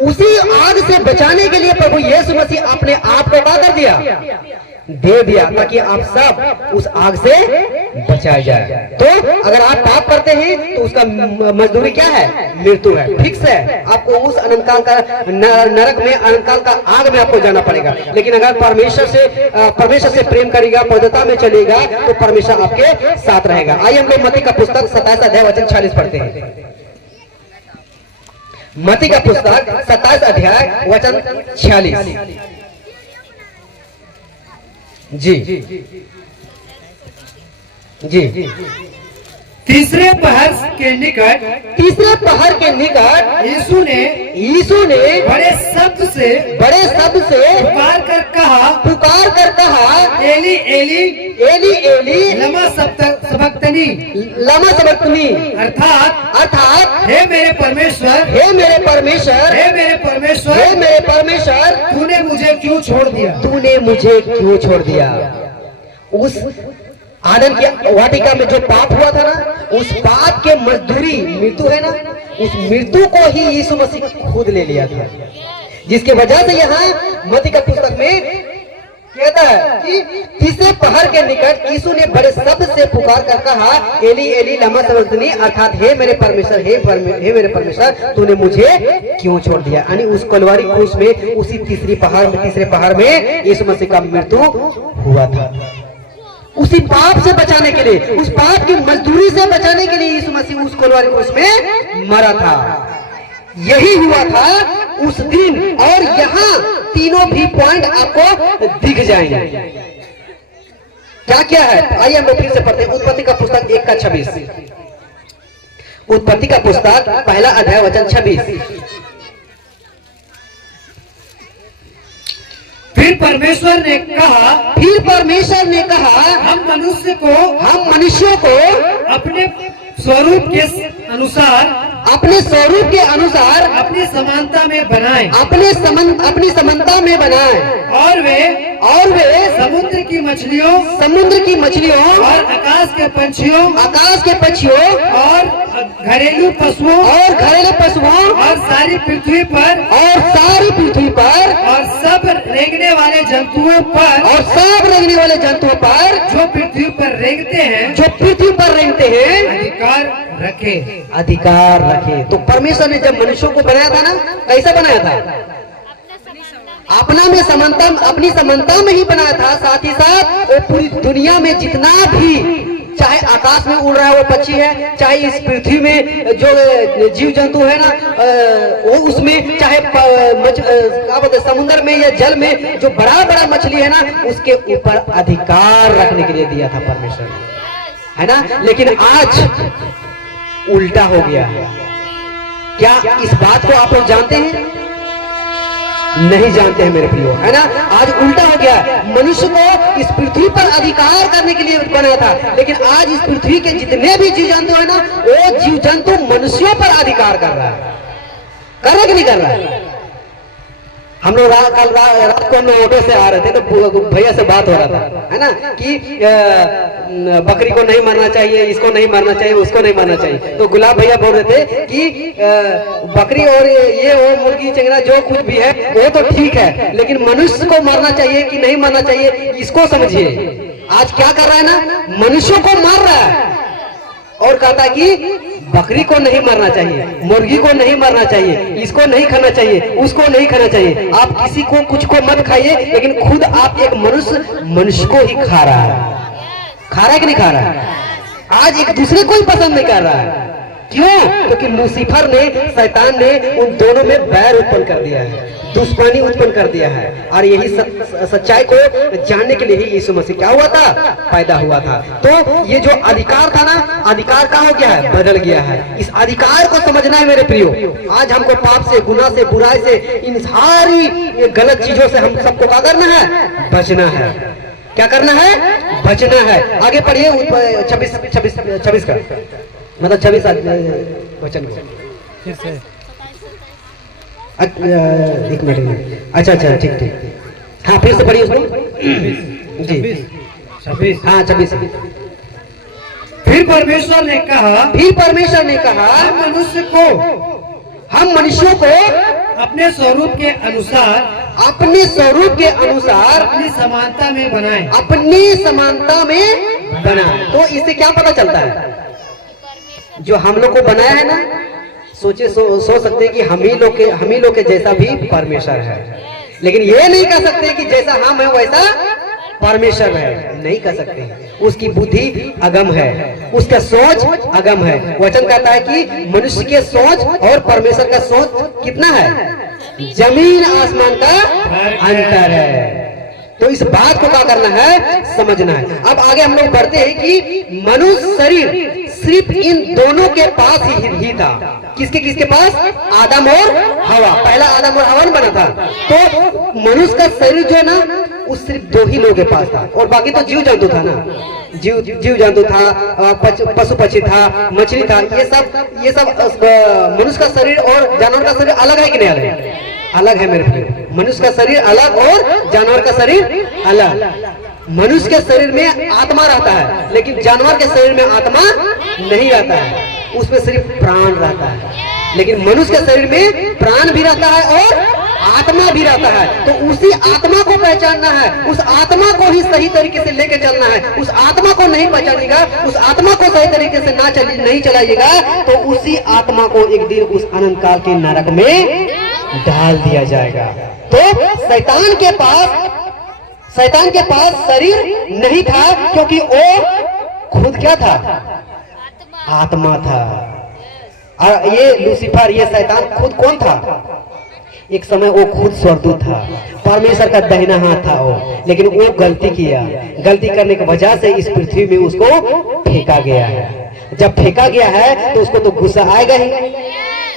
उसी आग से बचाने के लिए प्रभु यीशु मसीह अपने आप को क्या कर दिया, दे दिया, ताकि आप सब उस आग से बचाए जाए। तो अगर आप पाप करते हैं तो उसका मजदूरी क्या है, मृत्यु है, फिक्स है। आपको उस अनंतकाल का नरक में, अनंतकाल का आग में आपको जाना पड़ेगा। लेकिन अगर परमेश्वर से प्रेम करेगा, पवित्रता में चलेगा, तो परमेश्वर आपके साथ रहेगा। आइए हम लोग मत्ती का पुस्तक 27 अध्याय वचन 46 पढ़ते हैं। मत्ती का पुस्तक 27 अध्याय वचन 46। जी जी। तीसरे पहर के निकट यीशु ने बड़े शब्द से पुकार कर कहा एली एली एली एली लमा सबक्तनी, अर्थात हे मेरे परमेश्वर, तूने मुझे क्यों छोड़ दिया। उस आदम की वाटिका में जो पाप हुआ था ना, उस पाप के मजदूरी मृत्यु है ना, उस मृत्यु को ही यीशु मसीह खुद ले लिया था। जिसके वजह से यहाँ मत्ती का पुस्तक में कहता है कि तीसरे पहर के निकट यीशु ने बड़े शब्द से पुकार कर कहा एली एली लमा सबक्तनी, अर्थात हे मेरे परमेश्वर, हे मेरे परमेश्वर, तूने मुझे क्यों छोड़ दिया। यानी उस कलवारी क्रूस में, उसी तीसरे पहर में यीशु मसीह का मृत्यु हुआ था। उसी पाप से बचाने के लिए, उस पाप की मजदूरी से बचाने के लिए यीशु मसीह उस कलवारी क्रूस में मरा था। यही हुआ था उस दिन। और यहाँ तीनों भी पॉइंट आपको दिख जाएंगे। क्या क्या है, आइए हम लोग फिर से पढ़ते हैं। उत्पत्ति का पुस्तक 1 का 26। उत्पत्ति का पुस्तक 1 अध्याय वचन 26। फिर परमेश्वर ने कहा हम मनुष्यों को अपने स्वरूप के अनुसार अपनी समानता में बनाएं, अपनी समानता में बनाएं, और वे समुद्र की मछलियों और आकाश के पंछियों और घरेलू पशुओं और सारी पृथ्वी पर और सब रेंगने वाले जंतुओं पर जो पृथ्वी पर रेंगते हैं अधिकार रखे। तो परमेश्वर ने जब मनुष्यों को बनाया था ना, कैसा बनाया था, अपनी समानता में ही बनाया था। साथ ही साथ वो पूरी दुनिया में जितना भी, चाहे आकाश में उड़ रहा है वो पक्षी है, चाहे इस पृथ्वी में जो जीव जंतु है ना, वो उसमें, चाहे क्या बोलते समुद्र में या जल में जो बड़ा मछली है ना, उसके ऊपर अधिकार रखने के लिए दिया था परमेश्वर ने, है ना। लेकिन आज उल्टा हो गया है। क्या इस बात को आप लोग जानते हैं? नहीं जानते हैं मेरे प्रियो, है ना। आज उल्टा हो गया। मनुष्य को इस पृथ्वी पर अधिकार करने के लिए बनाया था, लेकिन आज इस पृथ्वी के जितने भी जीव जंतु है ना, वो जीव जंतु मनुष्यों पर अधिकार कर रहा है। कर रहा है कि नहीं कर रहा है? हम लोग कल रात को हम लोग ऑटो से आ रहे थे, तो भैया से बात हो रहा था, है ना, कि बकरी को नहीं मारना चाहिए, इसको नहीं मारना चाहिए, उसको नहीं मारना चाहिए। तो गुलाब भैया बोल रहे थे कि बकरी और ये वो मुर्गी चिंगड़ा जो कुछ भी है वो तो ठीक है, लेकिन मनुष्य को मारना चाहिए कि नहीं मारना चाहिए, इसको समझिए। आज क्या कर रहा है ना, मनुष्यों को मार रहा है और कहता कि बकरी को नहीं मारना चाहिए, मुर्गी को नहीं मारना चाहिए, इसको नहीं खाना चाहिए, उसको नहीं खाना चाहिए। आप किसी को कुछ को मत खाइए, लेकिन खुद आप एक मनुष्य को ही खा रहा है कि नहीं खा रहा है? आज एक दूसरे को ही पसंद नहीं कर रहा है। क्यों? क्योंकि लूसीफर ने, शैतान ने उन दोनों में बैर उत्पन्न कर दिया है, दुश्मनी उत्पन्न कर दिया है। और यही सच्चाई को जानने के लिए ही यीशु मसीह क्या हुआ था, पैदा हुआ था। तो ये जो अधिकार था ना, अधिकार क्या हो गया है, बदल गया है। इस अधिकार को समझना है मेरे प्रियो। आज हमको पाप से, गुनाह से, बुराई से, इन सारी गलत चीजों से हम सबको क्या करना है, बचना है। क्या करना है, बचना है। आगे पढ़िए 26 का, मतलब 26 वचन को। एक मिनट, अच्छा ठीक। हाँ, फिर से पढ़िए उसको जी। 26, हाँ 26। फिर परमेश्वर ने कहा हम मनुष्यों को अपने स्वरूप के अनुसार अपने स्वरूप के अनुसार अपनी समानता में बनाए। अपनी समानता में बनाए। तो इससे क्या पता चलता है? जो हम लोग को बनाया है ना, सोच सकते हैं कि हम ही लोग के जैसा भी परमेश्वर है, लेकिन ये नहीं कह सकते कि जैसा हम है वैसा परमेश्वर है, नहीं कह सकते। उसकी बुद्धि अगम है, उसका सोच अगम है। वचन कहता है कि मनुष्य के सोच और परमेश्वर का सोच कितना है? जमीन आसमान का अंतर है। तो इस बात को क्या करना है? समझना है। अब आगे हम लोग बढ़ते हैं कि मनुष्य शरीर सिर्फ इन दोनों के पास ही था। किसके पास? आदम और हवा। पहला आदम और हवा ने बना था। तो मनुष्य का शरीर जो है ना, वो सिर्फ दो ही लोगों के पास था, और बाकी तो जीव जंतु था ना। जीव जंतु था, पशु पक्षी था, मछली था। ये सब मनुष्य का शरीर और जानवर का शरीर अलग है कि नहीं अलग है? अलग है मेरे भाई। मनुष्य का शरीर अलग और जानवर का शरीर अलग। मनुष्य के शरीर में आत्मा रहता है, लेकिन जानवर के शरीर में आत्मा नहीं रहता है, उसमें सिर्फ प्राण रहता है। लेकिन मनुष्य के शरीर में प्राण भी रहता है और आत्मा भी रहता है। तो उसी आत्मा को पहचानना है, उस आत्मा को ही सही तरीके से लेके चलना है। उस आत्मा को नहीं पहचानेगा, उस आत्मा को सही तरीके से नहीं चलाइएगा, तो उसी आत्मा को एक दिन उस अनंत काल के नरक में डाल दिया जाएगा। तो शैतान के पास शरीर नहीं था, क्योंकि वो खुद क्या था? आत्मा था। और ये लूसीफर, ये शैतान खुद कौन था? एक समय वो खुद स्वर्गदूत था, परमेश्वर का दाहिना हाथ था वो, लेकिन वो गलती किया। गलती करने की वजह से इस पृथ्वी में उसको फेंका गया है। जब फेंका गया है तो उसको तो गुस्सा आएगा ही,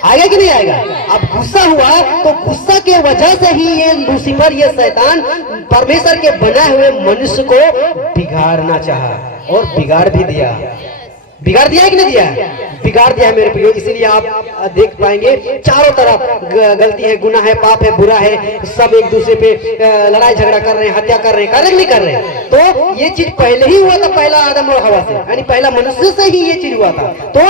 आएगा कि नहीं आएगा? अब गुस्सा हुआ तो गुस्सा के वजह से ही ये लूसीफर, ये शैतान परमेश्वर के बनाए हुए मनुष्य को बिगाड़ना चाहा, और बिगाड़ भी दिया। बिगाड़ दिया है कि नहीं दिया है? बिगाड़ दिया है मेरे प्रियो। इसीलिए आप देख पाएंगे चारों तरफ गलती है, गुनाह है, पाप है, बुरा है, सब एक दूसरे पे लड़ाई झगड़ा कर रहे हैं, हत्या कर रहे हैं, कर नहीं कर रहे हैं। तो ये चीज पहले ही हुआ था, पहला आदम और हवा से, यानी पहला मनुष्य से ही ये चीज हुआ था। तो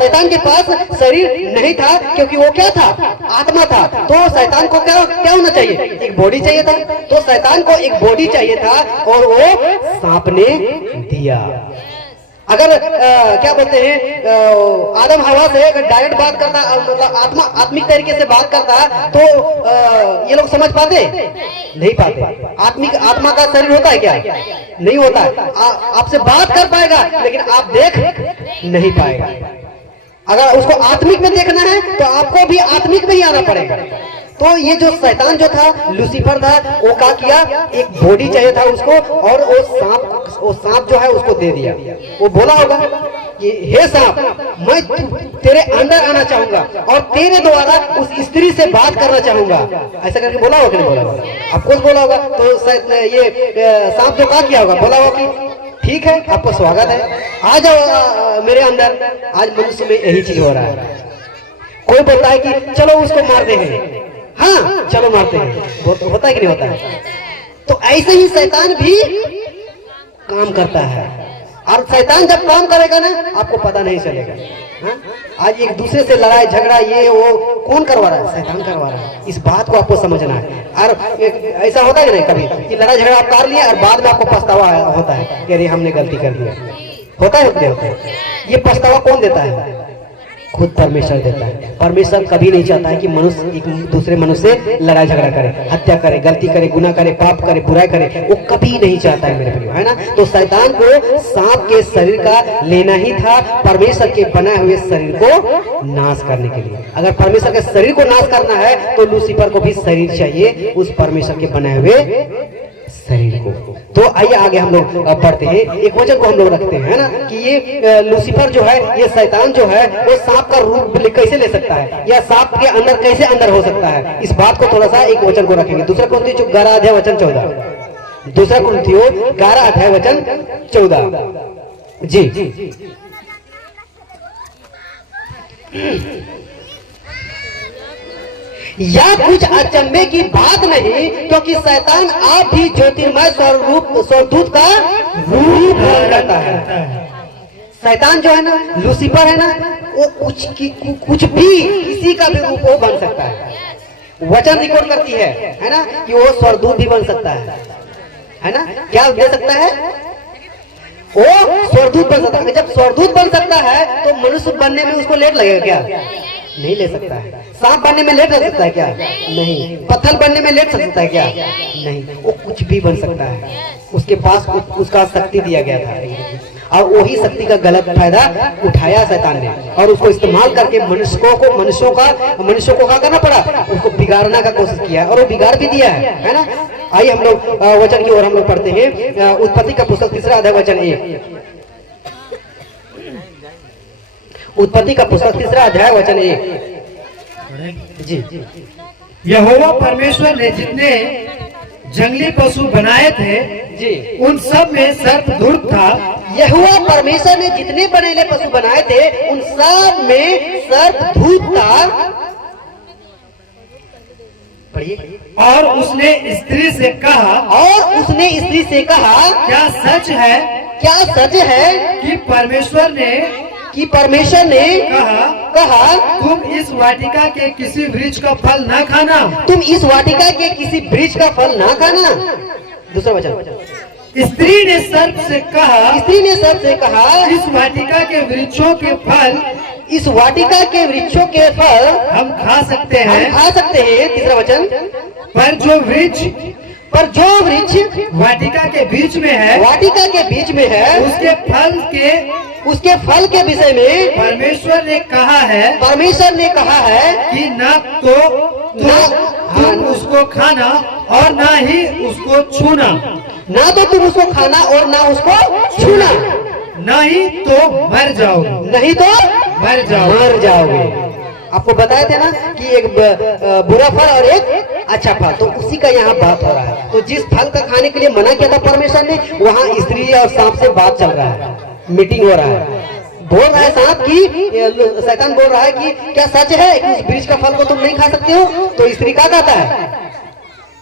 शैतान के पास शरीर नहीं था, क्योंकि वो क्या था? आत्मा था। तो शैतान को क्या होना चाहिए? एक बॉडी चाहिए था। तो शैतान को एक बॉडी चाहिए था, और वो सांप ने दिया। अगर क्या बोलते हैं, आदम हवा से अगर डायरेक्ट बात करता, मतलब आत्मिक तरीके से बात करता, तो ये लोग समझ पाते? नहीं पाते। आत्मा का शरीर होता है क्या? नहीं होता है। आपसे बात कर पाएगा, लेकिन आप देख नहीं पाएगा। अगर उसको आत्मिक में देखना है तो आपको भी आत्मिक में ही आना पड़ेगा। तो ये जो शैतान जो था, लूसीफर था, वो क्या किया? एक बॉडी चाहिए था उसको, और वो सांप जो है उसको दे दिया। वो बोला होगा कि हे सांप, मैं तेरे अंदर आना चाहूंगा और तेरे द्वारा उस स्त्री से बात करना चाहूंगा। ऐसा करके बोला होगा कि नहीं बोला होगा? आपको बोला होगा। तो ये सांप जो क्या किया होगा? बोला होगा कि ठीक है, आपको स्वागत है, आ जाओ मेरे अंदर। आज मनुष्य में यही चीज हो रहा है। कोई बोलता है कि चलो उसको मार देंगे, हाँ चलो मारते हैं, होता है कि नहीं होता है? तो ऐसे ही शैतान भी काम करता है, और शैतान जब काम करेगा ना, आपको पता नहीं चलेगा। हाँ? आज एक दूसरे से लड़ाई झगड़ा ये वो कौन करवा रहा है? शैतान करवा रहा है। इस बात को आपको समझना है। और ऐसा होता है कि नहीं कभी कि लड़ाई झगड़ा आप कर लिया और बाद में आपको पछतावा होता है कि अरे हमने गलती कर दिया? होता है। ये पछतावा कौन देता है? खुद परमेश्वर देता है। परमेश्वर कभी नहीं चाहता है कि मनुष्य एक दूसरे मनुष्य से लड़ाई झगड़ा करे, हत्या करे, गलती करे, गुनाह करे, पाप करे, बुराई करे। वो कभी नहीं चाहता है मेरे प्रियो, है ना? तो शैतान को सांप के शरीर का लेना ही था, परमेश्वर के बनाए हुए शरीर को नाश करने के लिए। अगर परमेश्वर के शरीर को नाश करना है तो लूसीफर को भी शरीर चाहिए, उस परमेश्वर के बनाए हुए शरीर को। तो आइए आगे हम लोग बढ़ते हैं। एक वचन को हम लोग रखते हैं, ना, कि ये लूसीफर जो है, ये शैतान जो है, वो सांप का रूप कैसे ले सकता है, या सांप के अंदर कैसे अंदर हो सकता है? इस बात को थोड़ा सा एक वचन को रखेंगे। दूसरा कुरिन्थियों 11 अध्याय वचन 14। दूसरा कुरिन्थियों 11 अध्याय वचन 14 जी। या कुछ अचंभे की बात नहीं, क्योंकि शैतान आप भी ज्योतिर्मय स्वरूप का रूप धारण करता है। शैतान जो है ना, लूसीफर है ना, वो कुछ भी किसी का भी रूप वो बन सकता है। वचन रिकॉर्ड करती है ना, कि वो स्वर्गदूत भी बन सकता है ना। क्या दे सकता है? वो स्वर्गदूत बन सकता है। जब स्वर्गदूत बन सकता है तो मनुष्य बनने में उसको लेट लगेगा क्या? नहीं ले सकता है। सांप बनने में लेट लग सकता है क्या? नहीं। पत्थर बनने में लेट सकता है क्या? नहीं। वो कुछ भी बन सकता है। उसके पास उसका शक्ति दिया गया था, और वही शक्ति का गलत फायदा उठाया शैतान ने, और उसको इस्तेमाल करके मनुष्यों को क्या करना पड़ा? उसको बिगाड़ने का कोशिश किया, और वो बिगाड़ भी दिया है ना। आइए हम लोग वचन की ओर हम लोग पढ़ते हैं। उत्पत्ति का पुस्तक 3 अध्याय वचन 1। उत्पत्ति का पुस्तक 3 अध्याय वचन 1 जी। यहोवा परमेश्वर ने जितने जंगली पशु बनाए थे जी, उन सब में सर्प धूर्त था। यहोवा परमेश्वर ने जितने बनेले पशु बनाए थे उन सब में सर्प धूर्त था। पढ़िए। और उसने स्त्री से कहा, क्या सच है कि परमेश्वर ने कहा तुम इस वाटिका के किसी वृक्ष का फल ना खाना। दूसरा वचन। स्त्री ने सर्प से कहा, इस वाटिका के वृक्षों के फल हम खा सकते हैं। तीसरा वचन। पर जो वृक्ष वाटिका के बीच में है उसके फल के विषय में परमेश्वर ने कहा है कि ना तो तुम उसको खाना और ना ही उसको छूना। ना तो तुम उसको खाना और ना उसको छूना, नहीं तो मर जाओगे। आपको बताए थे ना कि एक बुरा फल और एक अच्छा फल, तो उसी का यहाँ बात हो रहा है। तो जिस फल का खाने के लिए मना किया था परमेश्वर ने, वहाँ स्त्री और सांप से बात चल रहा है, मीटिंग हो रहा है। बोल रहा है सांप की, शैतान बोल रहा है कि क्या सच है कि उस वृक्ष का फल को तुम नहीं खा सकते हो? तो स्त्री क्या कहता है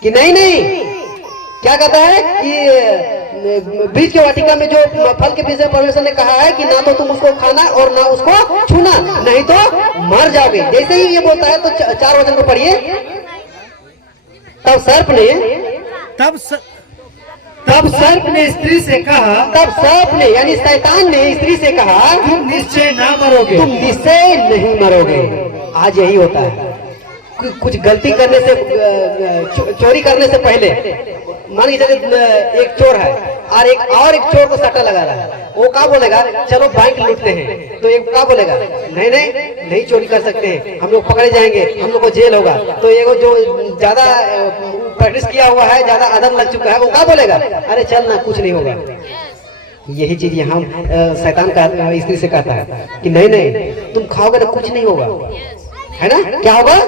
कि नहीं। क्या कहता है कि बीज के वाटिका में जो फल के विषय परमेश्वर ने कहा है कि ना तो तुम उसको खाना और ना उसको छूना, नहीं तो मर जाओगे। जैसे ही ये बोलता है तो 4 वचन को पढ़िए। तब सर्प ने स्त्री से कहा, यानी शैतान ने स्त्री से कहा, तुम निश्चय ना मरोगे। तुम निश्चय नहीं मरोगे। आज यही होता है, कुछ गलती करने से, चोरी करने से पहले, मान के चलिए एक चोर है और एक चोर को सट्टा लगा रहा है। वो क्या बोलेगा? चलो बैंक लूटते हैं। तो एक क्या बोलेगा? नहीं चोरी कर सकते हैं, हम लोग पकड़े जाएंगे, हम लोग को जेल होगा। तो ये जो ज्यादा प्रैक्टिस किया हुआ है, ज्यादा आदत लग चुका है, वो क्या बोलेगा? अरे चल ना, कुछ नहीं होगा। यही चीज यहाँ शैतान का स्त्री से कहता है कि नहीं तुम खाओगे तो कुछ नहीं होगा, है ना। क्या होगा?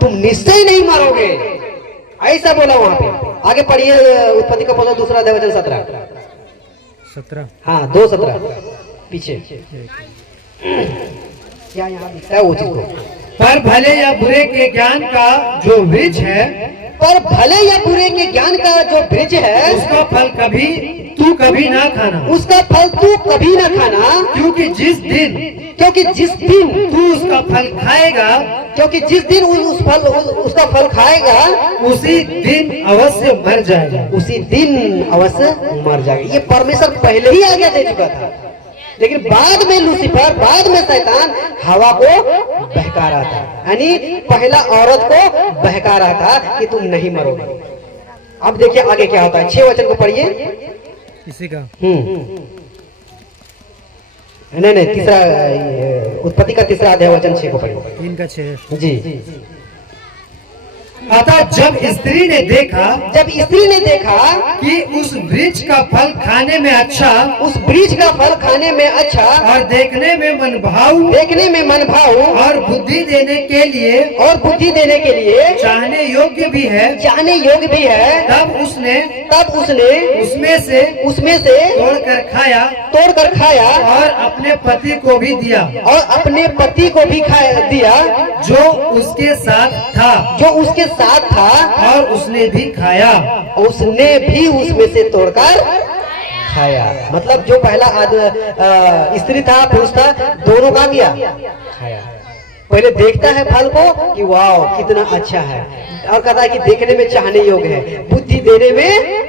तुम निश्चय नहीं मारोगे, ऐसा बोला वहां पे। आगे पढ़िए उत्पत्ति का पुस्तक 2 अध्याय वचन 17। हाँ 2:17 पीछे। क्या यहाँ लिखता है वो चीज को? पर भले या बुरे के ज्ञान का जो वृक्ष है, उसका फल तू कभी ना खाना। क्योंकि जिस दिन तू उसका फल खाएगा, उसी दिन अवश्य मर जाएगा। ये परमेश्वर पहले ही आज्ञा दे चुका था, लेकिन बाद में लूसीफर, बाद में शैतान हवा को बहका रहा था, यानी पहला औरत को बहका रहा था कि तुम नहीं मरोगे। अब देखिए आगे क्या होता है। 6 वचन को पढ़िए। इसी का नहीं तीसरा, उत्पत्ति का 3 अध्याय वचन 6 को पढ़िए। 3 का 6 जी। अतः जब स्त्री ने देखा कि उस वृक्ष का फल खाने में अच्छा, और देखने में मनभाऊ, और बुद्धि देने के लिए चाहने योग्य भी है, तब उसने उसमें से तोड़कर खाया और अपने पति को भी दिया, जो उसके साथ था, और उसने भी खाया, उसमें से तोड़कर खाया। मतलब जो पहला स्त्री था, पुरुष था, दोनों का किया, खाया। पहले देखता है फल को कि वाह कितना अच्छा है, और कहता है कि देखने में चाहने योग्य है, बुद्धि देने में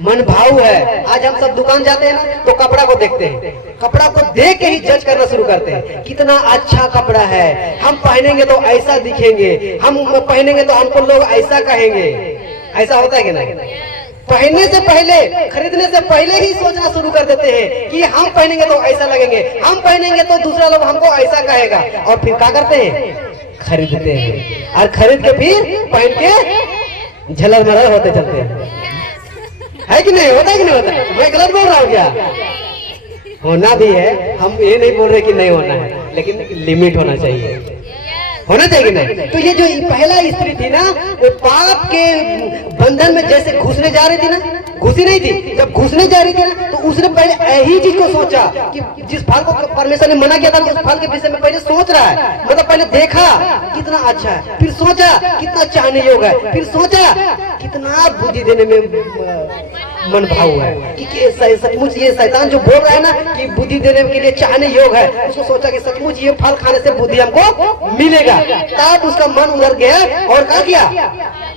मन भाव है। आज हम सब दुकान जाते हैं ना तो कपड़ा को देखते हैं, कपड़ा को देख के ही जज करना शुरू करते हैं, कितना अच्छा कपड़ा है, हम पहनेंगे तो ऐसा दिखेंगे, हम पहनेंगे तो हमको लोग ऐसा कहेंगे। ऐसा होता है कि नहीं? पहनने से पहले, खरीदने से पहले ही सोचना शुरू कर देते हैं कि हम पहनेंगे तो ऐसा लगेंगे, हम पहनेंगे तो दूसरा लोग हमको ऐसा कहेगा, और फिर क्या करते हैं? खरीदते हैं, और खरीद के फिर पहन के झलर मलर होते चलते हैं। है कि नहीं? होता है कि नहीं होता? मैं गलत बोल रहा हूँ क्या? होना भी है, हम ये नहीं बोल रहे कि नहीं होना है, लेकिन लिमिट होना चाहिए, होना चाहिए कि नहीं? तो ये जो पहला स्त्री थी ना, वो पाप के बंधन में जैसे घुसने जा रही थी ना, घुसी नहीं थी, जब घुसने जा रही थी ना तो उसने पहले यही चीज को सोचा कि जिस फल को परमेश्वर ने मना किया था उस फल के विषय में पहले सोच रहा है। मतलब पहले देखा कितना अच्छा है, फिर सोचा कितना चाहने योग्य है, फिर सोचा कितना बुद्धि देने में मन भाव है कि सचमुच ये शैतान जो बोल रहा है ना कि बुद्धि देने के लिए चाहने योग्य है, उसको सोचा कि सचमुच ये फल खाने से बुद्धि हमको मिलेगा। तब उसका मन उधर गया और क्या किया?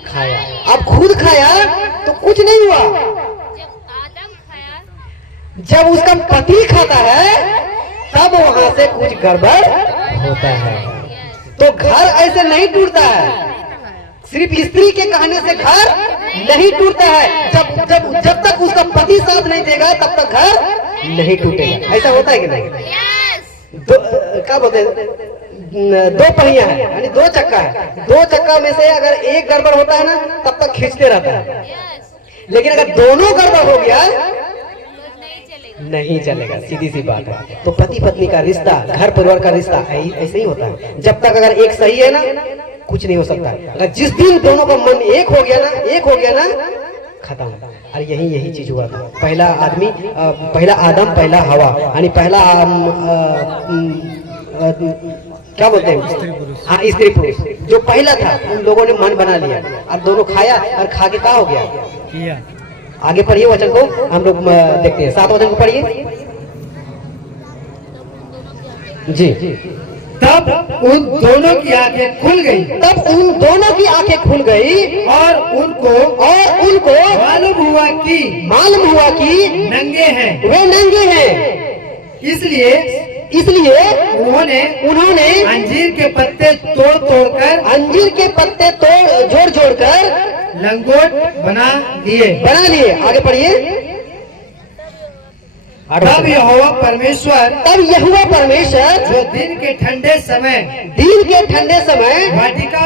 खाया। अब खुद खाया तो कुछ नहीं हुआ, जब उसका पति खाता है तब वहां से कुछ गड़बड़ होता है। तो घर ऐसे नहीं टूटता है, सिर्फ स्त्री के कहने से घर नहीं टूटता है। जब तक उसका पति साथ नहीं देगा तब तक घर नहीं टूटेगा। ऐसा होता है कि नहीं? क्या बोलते हैं, दो पहिया है यानी दो चक्का है, दो चक्का में से अगर एक गड़बड़ होता है ना तब तक खींचते रहता है, लेकिन अगर दोनों गड़बड़ हो गया नहीं चलेगा। सीधी सी बात है। तो पति पत्नी का रिश्ता, घर परिवार का रिश्ता ऐसे ही होता है। जब तक अगर एक सही है ना कुछ नहीं हो सकता, अगर जिस दिन दोनों का मन एक हो गया ना खत्म। और यही चीज हुआ था। पहला आदमी, पहला आदम, पहला हवा, यानी पहला क्या बोलते हैं, हाँ स्त्री पुरुष जो पहला था, उन लोगों ने मन बना लिया और दोनों खाया, और खा के क्या हो गया? आगे पढ़िए वचन को, हम लोग देखते हैं। 7 वचन को पढ़िए जी। तब उन दोनों की आंखें खुल गई, और उनको मालूम हुआ कि नंगे हैं, वे नंगे हैं। इसलिए उन्होंने अंजीर के पत्ते जोड़-जोड़कर लंगोट बना लिए। आगे पढ़िए। तब यहोवा परमेश्वर जो दिन के ठंडे समय वाटिका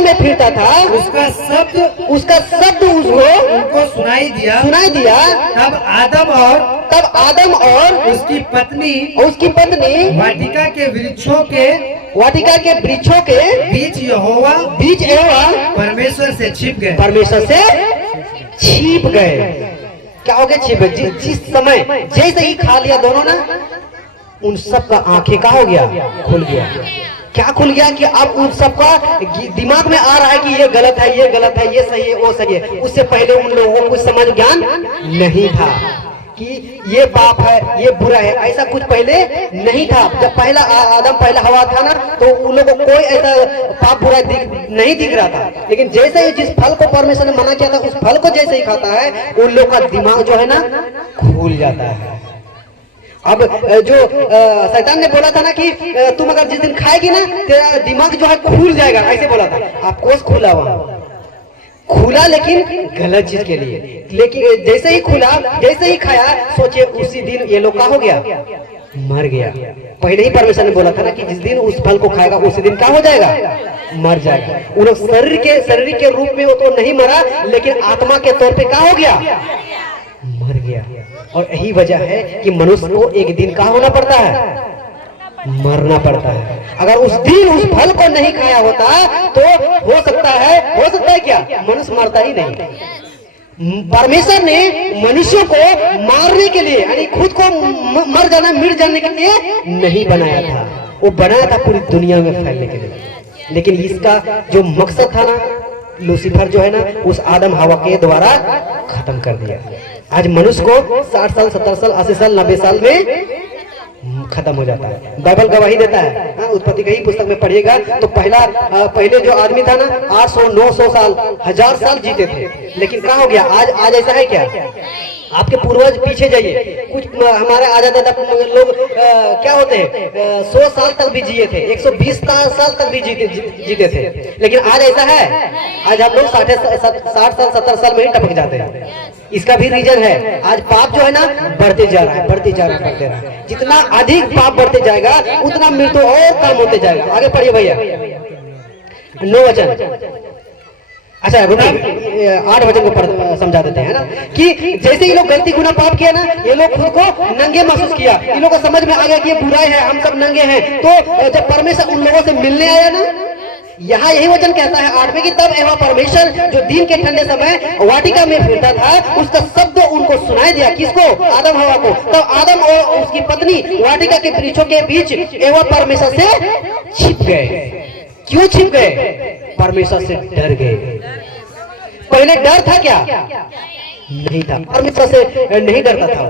में फिरता था, उसका शब्द उनको सुनाई दिया। तब आदम और उसकी पत्नी वाटिका के वृक्षों के बीच यहोवा परमेश्वर से छिप गए। क्या हो गया? छिप गए। जिस समय जैसे ही खा लिया दोनों ना, उन सब का आंखें क्या हो गया? खुल गया। क्या खुल गया? कि अब उन सबका दिमाग में आ रहा है कि ये गलत है, ये सही है, वो सही है। उससे पहले उन लोगों को कुछ समझ ज्ञान नहीं था कि ये पाप है, ये बुरा है, ऐसा कुछ पहले नहीं था। जब पहला आदम, पहला हवा था ना, तो उन लोगों को कोई ऐसा पाप बुरा नहीं दिख रहा था। लेकिन जैसे ही जिस फल को परमेश्वर ने मना किया था, उस फल को जैसे ही खाता है, उन लोगों का दिमाग जो है ना खुल जाता है। अब जो शैतान ने बोला था ना कि तुम अगर जिस दिन खाएगी ना तेरा दिमाग जो है खुल जाएगा, ऐसे बोला था। आपको खुला वहां खुला, लेकिन गलत चीज के लिए। लेकिन जैसे ही खाया, सोचे उसी दिन ये लोग का हो गया? मर गया। पहले ही परमेश्वर ने बोला था ना कि जिस दिन उस फल को खाएगा उसी दिन क्या हो जाएगा? मर जाएगा। उन लोग शरीर के रूप में वो तो नहीं मरा, लेकिन आत्मा के तौर पे क्या हो गया? मर गया। और यही वजह है कि मनुष्य को एक दिन क्या होना पड़ता है? मरना पड़ता है। अगर उस दिन उस फल को नहीं खाया होता तो हो सकता है क्या? मनुष्य मरता ही नहीं। परमेश्वर ने मनुष्यों को मारने के लिए, यानी खुद को मिट जाने के लिए नहीं बनाया था। वो बनाया था पूरी दुनिया में फैलने के लिए। लेकिन इसका जो मकसद था ना, लूसीफर जो है ना, उस आदम हवा के द्वारा खत्म कर दिया। आज मनुष्य को 60 साल, 70 साल, 80 साल, 90 साल में खत्म हो जाता है। बाइबल गवाही देता है। हाँ, उत्पत्ति की ही पुस्तक में पढ़िएगा तो पहले जो आदमी था ना 800 900 साल 1000 साल जीते थे, लेकिन क्या हो गया आज ऐसा है क्या? आपके पूर्वज पीछे जाइए, कुछ हमारे आजा दादा लोग क्या होते हैं 100 साल तक भी जिए थे, 120 साल तक भी जीते थे, लेकिन आज ऐसा है? आज हम लोग 60 साल 70 साल में ही टपक जाते हैं। इसका भी रीजन है, आज पाप जो है ना बढ़ते जा रहा है, बढ़ते जा रहा है। जितना अधिक पाप बढ़ते जाएगा उतना मृत्यु और कम होते जाएगा। आगे पढ़िए भैया, 9 वचन। अच्छा 8 वचन को समझा देते हैं ना कि जैसे ये लोग गलती गुनाह पाप किया ना, ये लोग खुद को नंगे महसूस किया, इन लोगों को समझ में आ गया कि ये बुराई है, हम सब नंगे हैं। तो जब परमेश्वर उन लोगों से मिलने आया ना, यहाँ यही वचन कहता है 8 में कि तब एवं परमेश्वर जो दिन के ठंडे समय वाटिका में फिरता था, उसका शब्द उनको सुनाई दिया। किसको? आदम हवा को। तब आदम और उसकी पत्नी वाटिका के वृक्षों के बीच एवं परमेश्वर से छिप गए। क्यों छिप गए? परमेश्वर से डर गए। पहले डर था क्या? नहीं था, परमेश्वर से नहीं डरता था।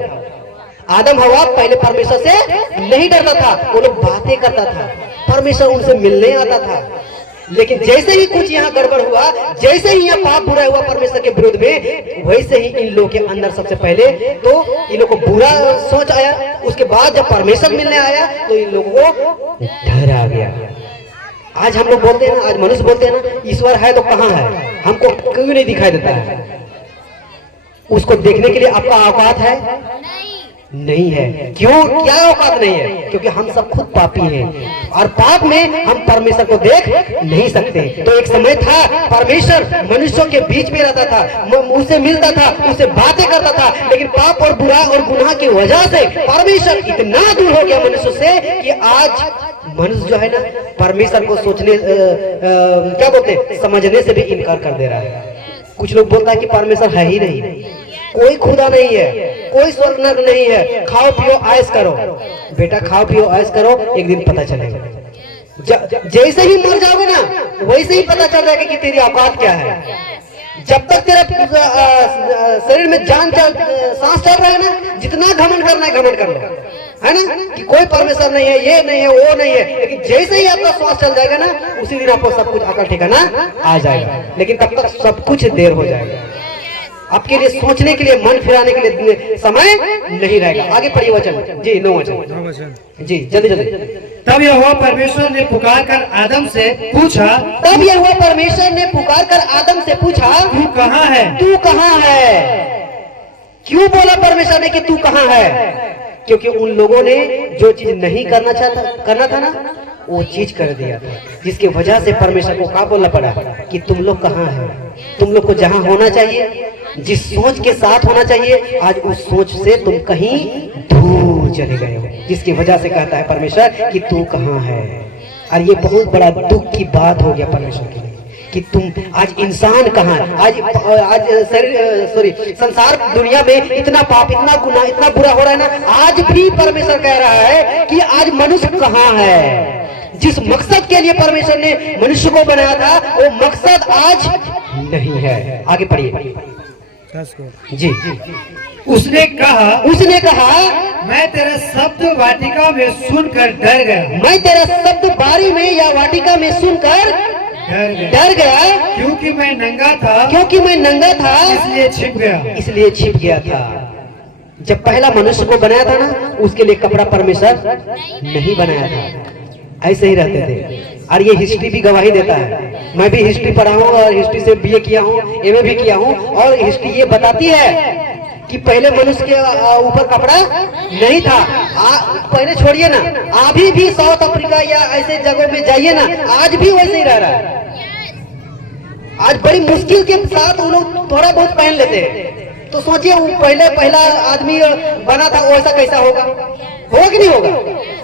आदम हवा पहले परमेश्वर से नहीं डरता था, वो लोग बातें करता था, परमेश्वर उनसे मिलने आता था। लेकिन जैसे ही कुछ यहाँ गड़बड़ हुआ, जैसे ही यहाँ पाप बुरा हुआ परमेश्वर के विरुद्ध में, वैसे ही इन लोगों के अंदर सबसे पहले तो इन लोगों को बुरा सोच आया। उसके बाद जब परमेश्वर मिलने आया तो इन लोगों को डर आ गया। आज हम लोग बोलते हैं ना, आज मनुष्य बोलते हैं ना, ईश्वर है तो कहाँ है? हमको क्यों नहीं दिखाई देता है? उसको देखने के लिए आपका औकात है? नहीं है। क्यों? क्या औकात नहीं है? क्योंकि हम सब खुद पापी हैं और पाप में हम परमेश्वर को देख नहीं सकते। तो एक समय था परमेश्वर मनुष्यों के बीच में रहता था, उससे मिलता था, उससे बातें करता था, लेकिन पाप और बुरा और गुनाह की वजह से परमेश्वर इतना दूर हो गया मनुष्य से कि आज मनुष्य जो है ना परमेश्वर को सोचने क्या बोलते हैं, समझने से भी इनकार कर दे रहा है। कुछ लोग बोलता है कि परमेश्वर है ही नहीं, कोई खुदा नहीं है, कोई स्वर्ग नरक नहीं है, खाओ पियो ऐश करो। बेटा खाओ पियो ऐश करो, एक दिन पता चलेगा। जैसे ही मर जाओगे ना वैसे ही पता चल जाएगा कि तेरी औकात क्या है। जब तक तेरा शरीर में जान सांस चल रहा है ना, जितना घमंड करना है घमंड कर लो, है ना, कि कोई परमेश्वर नहीं है, ये नहीं है, वो नहीं है। लेकिन जैसे ही आपका श्वास चल जाएगा ना, उसी दिन आपको सब कुछ अकल ठिकाना आ जाएगा। लेकिन तब तक सब कुछ देर हो जाएगा, आपके लिए सोचने के लिए, मन फिराने के लिए समय नहीं रहेगा। आगे पढ़िए वचन जी, 9 वचन जी, जल्दी जल्दी। तब यहोवा परमेश्वर ने पुकार कर आदम से पूछा, तब यहोवा परमेश्वर ने पुकार कर आदम से पूछा, तू कहाँ है? तू कहाँ है? क्यों बोला परमेश्वर ने कि तू कहाँ है? क्योंकि उन लोगों ने जो चीज नहीं करना था ना, वो चीज कर दिया था, जिसकी वजह से परमेश्वर को क्या बोलना पड़ा कि तुम लोग कहाँ हैं? तुम लोग को जहाँ होना चाहिए, जिस सोच के साथ होना चाहिए, आज उस सोच से तुम कहीं दूर चले गए हो, जिसकी वजह से कहता है परमेश्वर कि तू कहाँ है। और ये बहुत बड़ा दुख की बात हो गया परमेश्वर के लिए कि तुम आज इंसान कहाँ है? आज संसार दुनिया में इतना पाप, इतना गुनाह, इतना बुरा हो रहा है ना, आज भी परमेश्वर कह रहा है कि आज मनुष्य कहाँ है? जिस मकसद के लिए परमेश्वर ने मनुष्य को बनाया था, वो मकसद आज नहीं है। आगे पढ़िए जी। उसने कहा मैं तेरा शब्द वाटिका में सुनकर डर गया। मैं तेरा शब्द बारी में या वाटिका में सुनकर डर गया, क्योंकि मैं नंगा था, इसलिए छिप गया था। जब पहला मनुष्य को बनाया था ना, उसके लिए कपड़ा परमेश्वर नहीं बनाया था, ऐसे ही रहते थे। और ये हिस्ट्री भी गवाही देता है। मैं भी हिस्ट्री पढ़ा हूँ और हिस्ट्री से बीए किया हूँ, एमए भी किया हूँ, और हिस्ट्री ये बताती है कि पहले मनुष्य के ऊपर कपड़ा नहीं था। पहले छोड़िए ना, अभी भी साउथ अफ्रीका या ऐसे जगहों में जाइए ना, आज भी वैसे ही रह रहा है। आज बड़ी मुश्किल के साथ वो लोग थोड़ा बहुत पहन लेते हैं। तो सोचिए वो पहला आदमी बना था, वैसा कैसा होगा कि नहीं होगा?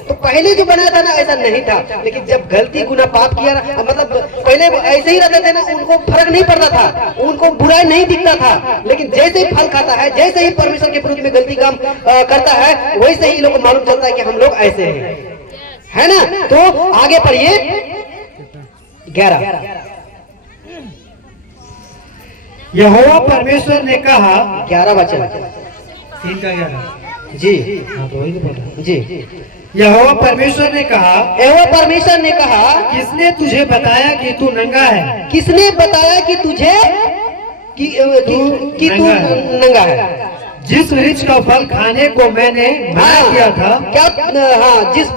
तो पहले जो बनाया था ना, ऐसा नहीं था। लेकिन जब गलती गुनाह पाप किया ना, मतलब पहले ऐसे ही रहते थे ना, उनको फर्क नहीं पड़ता था, उनको बुराई नहीं दिखता था। लेकिन जैसे ही फल खाता है, जैसे ही परमेश्वर के विरुद्ध में गलती काम करता है, वैसे ही लोग को मालूम चलता है कि हम लोग ऐसे हैं, है ना। तो आगे पढ़िए 11। यहोवा परमेश्वर ने कहा, 11 वचन 3 का 11 जी, हाँ, तो वही तो बोल रहा हूं। जी। यहोवा परमेश्वर ने कहा, यहोवा परमेश्वर ने कहा, किसने तुझे बताया कि तू नंगा है? किसने बताया कि तुझे कि तू नंगा है? जिस वृक्ष का फल खाने को मैंने मना किया था, क्या हाँ, जिस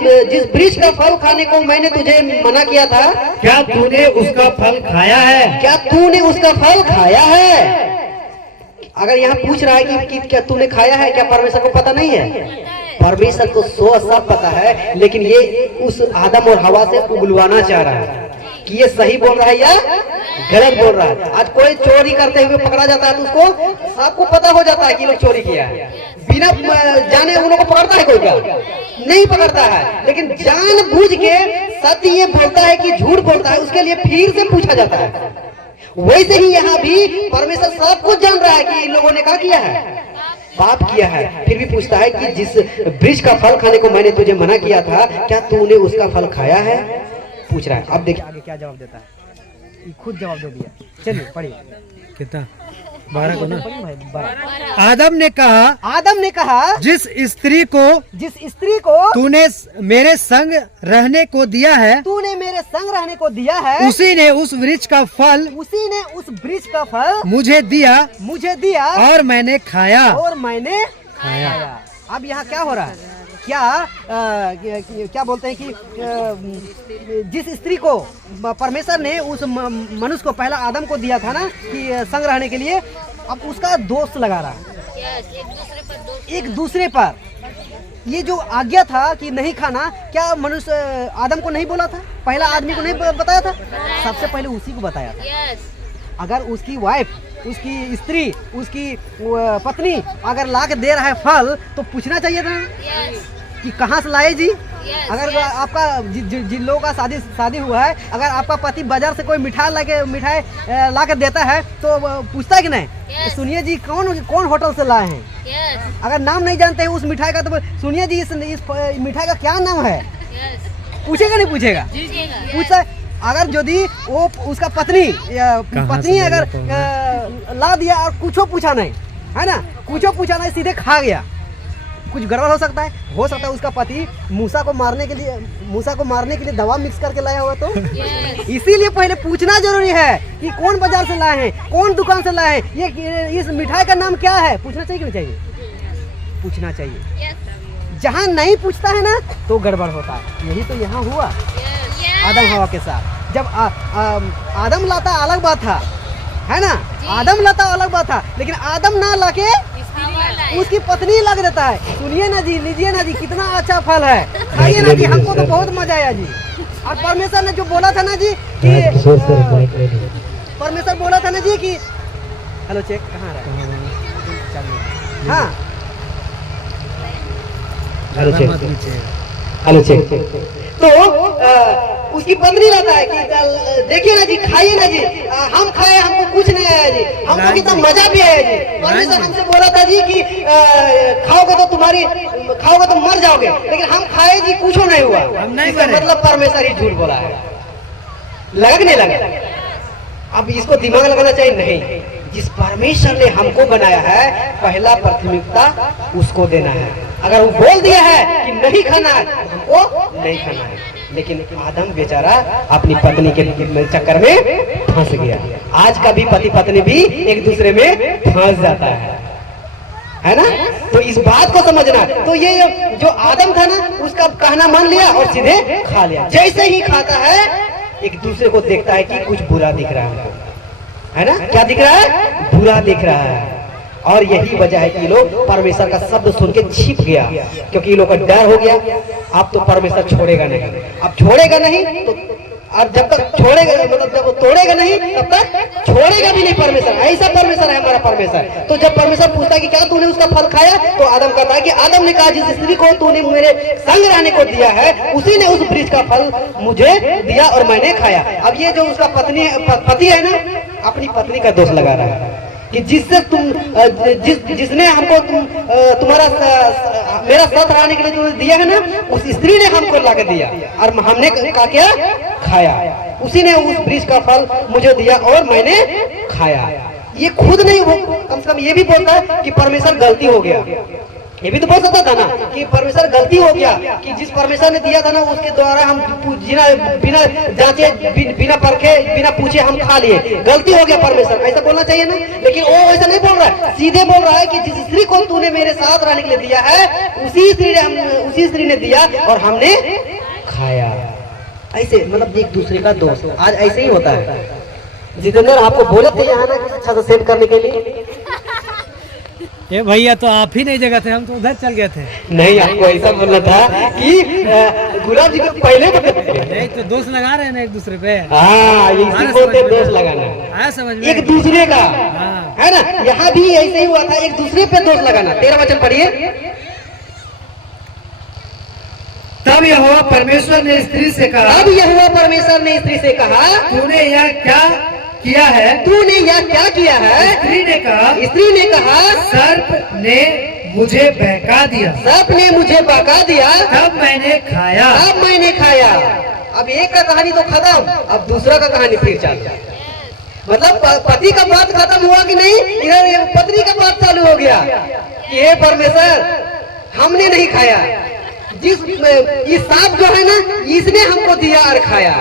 वृक्ष का फल खाने को मैंने तुझे मना किया था, क्या तूने उसका फल खाया है? क्या तूने उसका फल खाया है? अगर यहाँ पूछ रहा है कि क्या तूने खाया है, क्या परमेश्वर को पता नहीं है? परमेश्वर को सब पता है, लेकिन ये उस आदम और हवा से उगलवाना चाह रहा है कि ये सही बोल रहा है या गलत बोल रहा है। आज कोई चोरी करते हुए पकड़ा जाता है तो उसको सबको पता हो जाता है कि लोग चोरी किया है, बिना जाने उन लोगों को पकड़ता है कोई? क्या नहीं पकड़ता है, लेकिन जानबूझ के सत्य ये बोलता है कि झूठ बोलता है, उसके लिए फिर से पूछा जाता है। वैसे ही यहाँ भी परमेश्वर सब कुछ जान रहा है कि इन लोगों ने क्या किया है, पाप किया है, फिर भी पूछता है कि जिस वृक्ष का फल खाने को मैंने तुझे मना किया था, क्या तूने उसका फल खाया है? पूछ रहा है। अब देखिए आगे क्या जवाब देता है, खुद जवाब दे दिया। चलिए पढ़िए। कितना 12 को ना? आदम ने कहा, जिस स्त्री को तूने मेरे संग रहने को दिया है, उसी ने उस वृक्ष का फल मुझे दिया और मैंने खाया। अब यहाँ क्या हो रहा है? क्या बोलते हैं कि जिस स्त्री को परमेश्वर ने उस मनुष्य को, पहला आदम को दिया था ना कि संग रहने के लिए, अब उसका दोष लगा रहा है एक दूसरे पर। ये जो आज्ञा था कि नहीं खाना, क्या मनुष्य आदम को नहीं बोला था? पहला आदमी को नहीं बताया था? सबसे पहले उसी को बताया था। अगर उसकी वाइफ, उसकी स्त्री, उसकी पत्नी अगर ला के दे रहा है फल, तो पूछना चाहिए था कि कहाँ से लाए जी। अगर आपका जिन लोगों का शादी हुआ है, अगर आपका पति बाजार से कोई मिठाई ला के देता है तो पूछता है कि नहीं, तो सुनिए जी कौन होटल से लाए हैं। अगर नाम नहीं जानते हैं उस मिठाई का तो सुनिए जी इस मिठाई का क्या नाम है। पूछेगा नहीं पूछेगा? पूछता है। अगर यदि वो उसका पत्नी अगर ला दिया और कुछ पूछा नहीं, है ना, कुछ पूछा नहीं, सीधे खा गया, कुछ गड़बड़ हो सकता है उसका पति मूसा को मारने के लिए दवा मिक्स करके लाया हुआ। तो इसीलिए पहले पूछना जरूरी है कि कौन बाजार से लाए हैं, कौन दुकान से लाए हैं, ये इस मिठाई का नाम क्या है। पूछना चाहिए कि नहीं चाहिए? पूछना चाहिए। जहाँ नहीं पूछता है ना तो गड़बड़ होता है। यही तो यहाँ हुआ आदम हवा के साथ। जब आदम लाता अलग बात था, है ना, आदम लाता अलग बात था, लेकिन आदम ना लाके उसकी पत्नी लग देता है। सुनिए ना जी, लीजिए ना जी, कितना अच्छा फल है, खाइए ना जी, हमको तो बहुत मजा आया जी। और परमेश्वर ने जो बोला था ना जी कि परमेश्वर बोला था ना जी कि हेलो चेक कहाँ रहा? हाँ हेलो चेक। तो उसकी पत्नी लाता है कि देखिए ना जी, खाइए ना जी, हम खाए, हमको कुछ नहीं आया जी, हमको कितना मजा भी आया जी। परमेश्वर हमसे बोला था जी कि खाओगे तो मर जाओगे, लेकिन हम खाए जी, कुछ नहीं हुआ। इसका मतलब परमेश्वर ही झूठ बोला है। लगने लगा। अब इसको दिमाग लगाना चाहिए नहीं। जिस परमेश्वर ने हमको बनाया है, पहला प्राथमिकता उसको देना है। अगर वो बोल दिया है कि नहीं खाना है, हमको नहीं खाना है। लेकिन आदम बेचारा अपनी पत्नी के चक्कर में फंस गया। आज का भी पति पत्नी भी एक दूसरे में फंस जाता है ना। तो इस बात को समझना। तो ये जो आदम था ना, उसका कहना मान लिया और सीधे खा लिया। जैसे ही खाता है, एक दूसरे को देखता है कि कुछ बुरा दिख रहा है ना। क्या दिख रहा है? बुरा दिख रहा है। और यही वजह है कि ये लोग परमेश्वर का शब्द सुन के छिप गया, क्योंकि ये लोग का डर हो गया। अब तो परमेश्वर छोड़ेगा नहीं, अब छोड़ेगा नहीं तो, और जब तक छोड़ेगा, मतलब जब वो तोड़ेगा नहीं तब तक छोड़ेगा भी नहीं परमेश्वर। ऐसा परमेश्वर है हमारा परमेश्वर। तो जब परमेश्वर पूछता है कि क्या तूने उसका फल खाया, तो आदम कहता है कि आदम ने कहा, जिस स्त्री को तूने मेरे संग रहने को दिया है, उसी ने उस वृक्ष का फल मुझे दिया और मैंने खाया। अब ये जो उसका पति है ना, अपनी पत्नी का दोष लगा रहा है कि जिसने हमको तुम्हारा मेरा साथ रहने के लिए जो दिया है ना, उस स्त्री ने हमको ला के दिया और हमने क्या खाया। उसी ने उस वृक्ष का फल मुझे दिया और मैंने खाया। ये खुद नहीं, कम से कम ये भी बोलता है कि परमेश्वर गलती हो गया, ये भी तो बोल सकता था ना कि परमेश्वर गलती हो गया कि जिस परमेश्वर ने दिया था ना उसके द्वारा हम बिना जांचे बिना परखे बिना पूछे हम खा लिए, गलती हो गया परमेश्वर, ऐसा बोलना चाहिए ना। लेकिन वो ऐसा नहीं बोल रहा है, सीधे बोल रहा है कि जिस स्त्री को तूने मेरे साथ रहने के लिए दिया है उसी स्त्री ने दिया और हमने खाया। ऐसे मतलब एक दूसरे का दोस्त आज ऐसे ही होता है। जितेंद्र आपको बोले थे यहाँ ना अच्छा से सेंड करने के लिए। ये भैया तो आप ही नहीं जगह थे, हम तो उधर चल गए थे। नहीं, आपको ऐसा बोलना था कि गुलाब जी को पहले नहीं तो दोस्त लगा रहे हैं ना एक दूसरे पे। हाँ, इसी बोलते दोस्त लगाना आया समझ में, एक दूसरे का हाँ। है ना। यहाँ भी ऐसे ही हुआ था, एक दूसरे पे दोस्त लगाना। 13 वचन पढ़िए। तब यहोवा परमेश्वर ने स्त्री से कहा, अब यहोवा परमेश्वर ने स्त्री से कहा, तूने यह क्या किया है? तूने यह क्या किया है? स्त्री ने कहा, सर्प ने मुझे बहका दिया, सर्प ने मुझे बहका दिया, तब मैंने खाया। अब एक का कहानी तो खत्म, अब दूसरा का कहानी फिर चालू। मतलब पति का बात खत्म हुआ कि नहीं, इधर पत्नी का बात चालू हो गया कि हे परमेश्वर हमने नहीं खाया, ये सांप जो है ना इसने हमको दिया और खाया।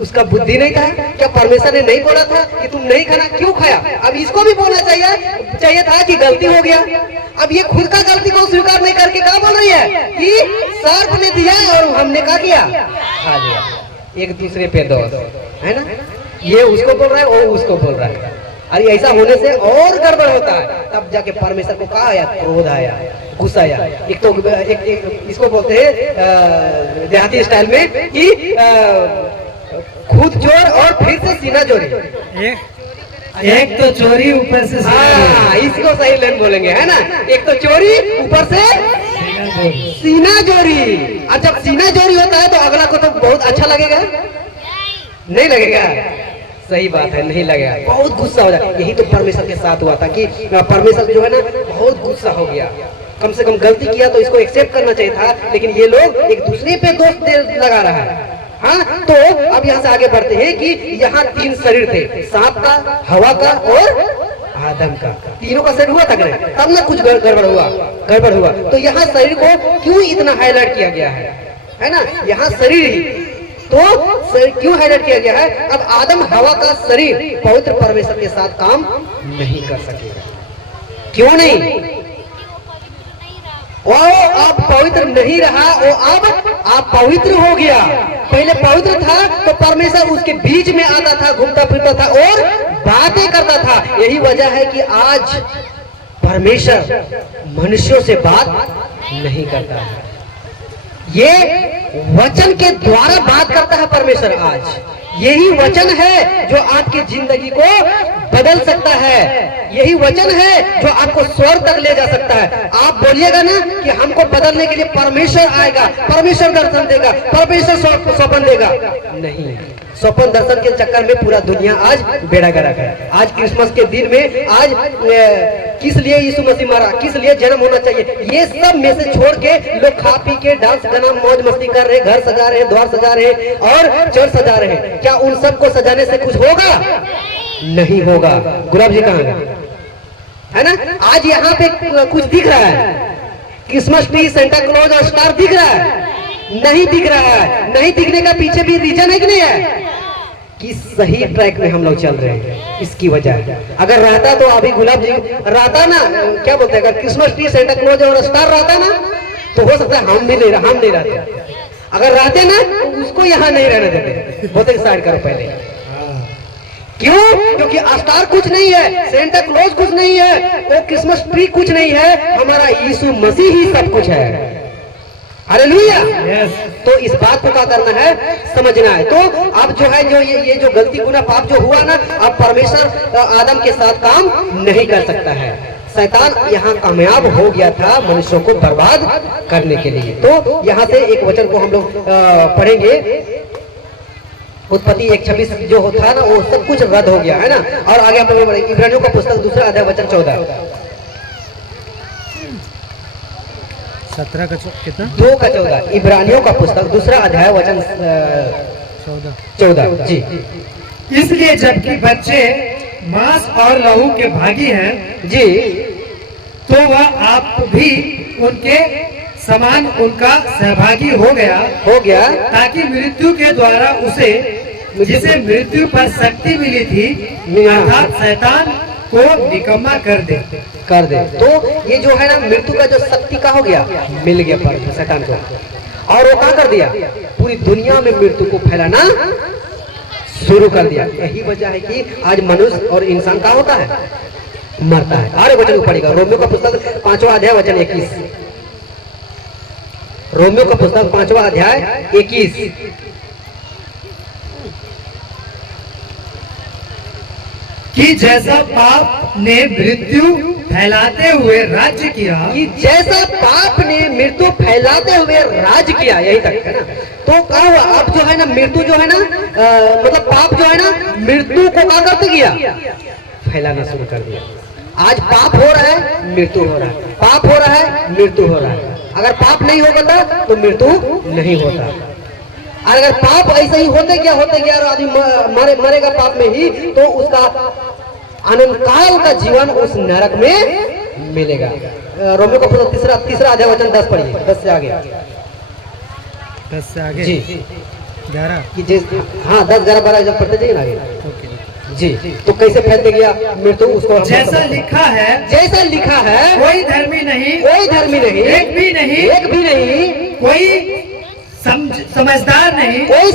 उसका बुद्धि नहीं था क्या? परमेश्वर ने नहीं बोला था कि तुम नहीं खाना, क्यों खाया? अब इसको भी बोलना चाहिए था कि गलती हो गया। अब ये खुद का गलती को स्वीकार नहीं करके क्या बोल रही है कि सर्प ने दिया और हमने क्या किया? खा लिया। एक दूसरे पे दोस्त है ना, ये उसको बोल रहा है और उसको बोल रहा है। अरे ऐसा होने से और गड़बड़ होता है। तब जाके परमेश्वर को कहा आया, क्रोध आया, गुस्सा आया। एक तो एक इसको बोलते हैं देहाती स्टाइल में कि खुद चोर और फिर से सीना चोरी। एक तो चोरी ऊपर से हाँ, इसको सही लाइन बोलेंगे है ना। एक तो चोरी ऊपर से सीना चोरी। और जब सीना चोरी होता है तो अगला को तो बहुत अच्छा लगेगा, नहीं लगेगा? सही बात है, नहीं लगेगा, बहुत गुस्सा हो जाए। यही तो परमेश्वर के साथ हुआ था कि परमेश्वर जो है ना बहुत गुस्सा हो गया। कम से कम गलती किया तो इसको एक्सेप्ट करना चाहिए था, लेकिन ये लोग एक दूसरे पे दोष लगा रहा है। हाँ, तो अब यहाँ से आगे बढ़ते हैं कि यहाँ 3 शरीर थे, सांप का, हवा का और आदम का। तीनों का शरीर हुआ था तब ना कुछ गड़बड़ हुआ। तो यहाँ शरीर को क्यों इतना हाईलाइट किया गया है ना? यहाँ शरीर ही तो क्यों हाईलाइट किया गया है? अब आदम हवा का शरीर पवित्र परमेश्वर के साथ काम नहीं कर सकेगा। क्यों नहीं? वो अब पवित्र नहीं रहा, वो अब आप पवित्र हो गया। पहले पवित्र था तो परमेश्वर उसके बीच में आता था, घूमता फिरता था और बातें करता था। यही वजह है कि आज परमेश्वर मनुष्यों से बात नहीं करता है, ये वचन के द्वारा बात करता है परमेश्वर। आज यही वचन है जो आपकी जिंदगी को बदल सकता है, यही वचन है जो आपको स्वर्ग तक ले जा सकता है। आप बोलिएगा ना कि हमको बदलने के लिए परमेश्वर आएगा, परमेश्वर दर्शन देगा, परमेश्वर स्वप्न देगा। नहीं, स्वप्न दर्शन के चक्कर में पूरा दुनिया आज बेड़ा गर्क है। आज क्रिसमस के दिन में आज किस लिए यीशु मसीह मरा, किस लिए जन्म होना चाहिए, ये सब में से छोड़ के लोग खा पी के डांस गाना मौज मस्ती कर रहे, घर सजा रहे, द्वार सजा रहे और चर्च सजा रहे। क्या उन सबको सजाने से कुछ होगा? नहीं होगा। गुलाब जी कहाँ गए है ना? आज यहाँ पे कुछ दिख रहा है, क्रिसमस ट्री, सेंटा क्लॉज और स्टार दिख रहा है? नहीं दिख रहा है। नहीं दिखने का पीछे भी रीजन है कि नहीं है कि सही ट्रैक में हम लोग चल रहे हैं। इसकी वजह अगर रहता तो अभी गुलाब जी रहता ना, क्या बोलते हैं, अगर क्रिसमस ट्री, सेंटा क्लॉज और स्टार रहता ना तो हो सकता है हम नहीं रहते। अगर रहते ना तो उसको यहाँ नहीं रहने देते, बोलते साइड करो पहले। क्यों? क्योंकि स्टार कुछ नहीं है, सेंटा क्लॉज कुछ नहीं है, वो क्रिसमस ट्री कुछ नहीं है, हमारा यीशु मसीह ही सब कुछ है। हालेलुया। तो इस बात को क्या करना है, समझना है। तो अब जो है जो ये जो गलती गुनाह पाप जो हुआ ना, अब परमेश्वर आदम के साथ काम नहीं कर सकता है। शैतान यहाँ कामयाब हो गया था मनुष्यों को बर्बाद करने के लिए। तो यहाँ से एक वचन को हम लोग पढ़ेंगे, उत्पत्ति 1:26 जो होता है ना वो सब कुछ रद्द हो गया है ना। और आगे हम लोग बढ़ेंगे इब्रानियों का पुस्तक 2 अध्याय वचन 14 17 का कितना 2 का 14 इब्रानियों का पुस्तक 2 अध्याय वचन 14 जी। इसलिए जबकि बच्चे मांस और लहू के भागी हैं जी, तो वह आप भी उनके समान उनका सहभागी हो गया ताकि मृत्यु के द्वारा उसे जिसे मृत्यु पर शक्ति मिली थी अर्थात शैतान को निकम्मा कर दे। तो ये जो है ना मृत्यु का जो शक्ति का हो गया मिल गया पर शैतान को, और वो क्या कर दिया, पूरी दुनिया में मृत्यु को फैलाना शुरू कर दिया। यही वजह है कि आज मनुष्य और इंसान का होता है, मरता है। आगे वचन को पढ़ेगा, रोमियो का पुस्तक 5वां अध्याय वचन 21। रोमियो का पुस्तक 5वां अध्याय 21। कि जैसा पाप ने मृत्यु फैलाते हुए राज्य किया, कि जैसा पाप ने मृत्यु फैलाते हुए राज्य किया, यही तक है ना। तो क्या हुआ, अब जो है ना मृत्यु जो है ना मतलब पाप जो है ना मृत्यु को क्या करते गया, फैलाना शुरू कर दिया। आज पाप हो रहा है, मृत्यु हो रहा है, पाप हो रहा है, मृत्यु हो रहा है। अगर पाप नहीं होगा तो मृत्यु नहीं होता। और अगर पाप ऐसे ही होते गया और आदमी मरेगा पाप में ही, तो उसका अनंत काल का जीवन उस नरक में मिलेगा। रोमियो का पुस्तक तीसरा अध्याय वचन 10 पढ़िए, 10 से आगे। 10 से आगे जी 11 हाँ 10, 11, 12 जब पढ़ते जाइए ना आगे जी। तो कैसे फैलते गया मृत्यु, उसको जैसा लिखा है कोई धर्मी नहीं, एक भी नहीं, कोई समझदार नहीं, कोई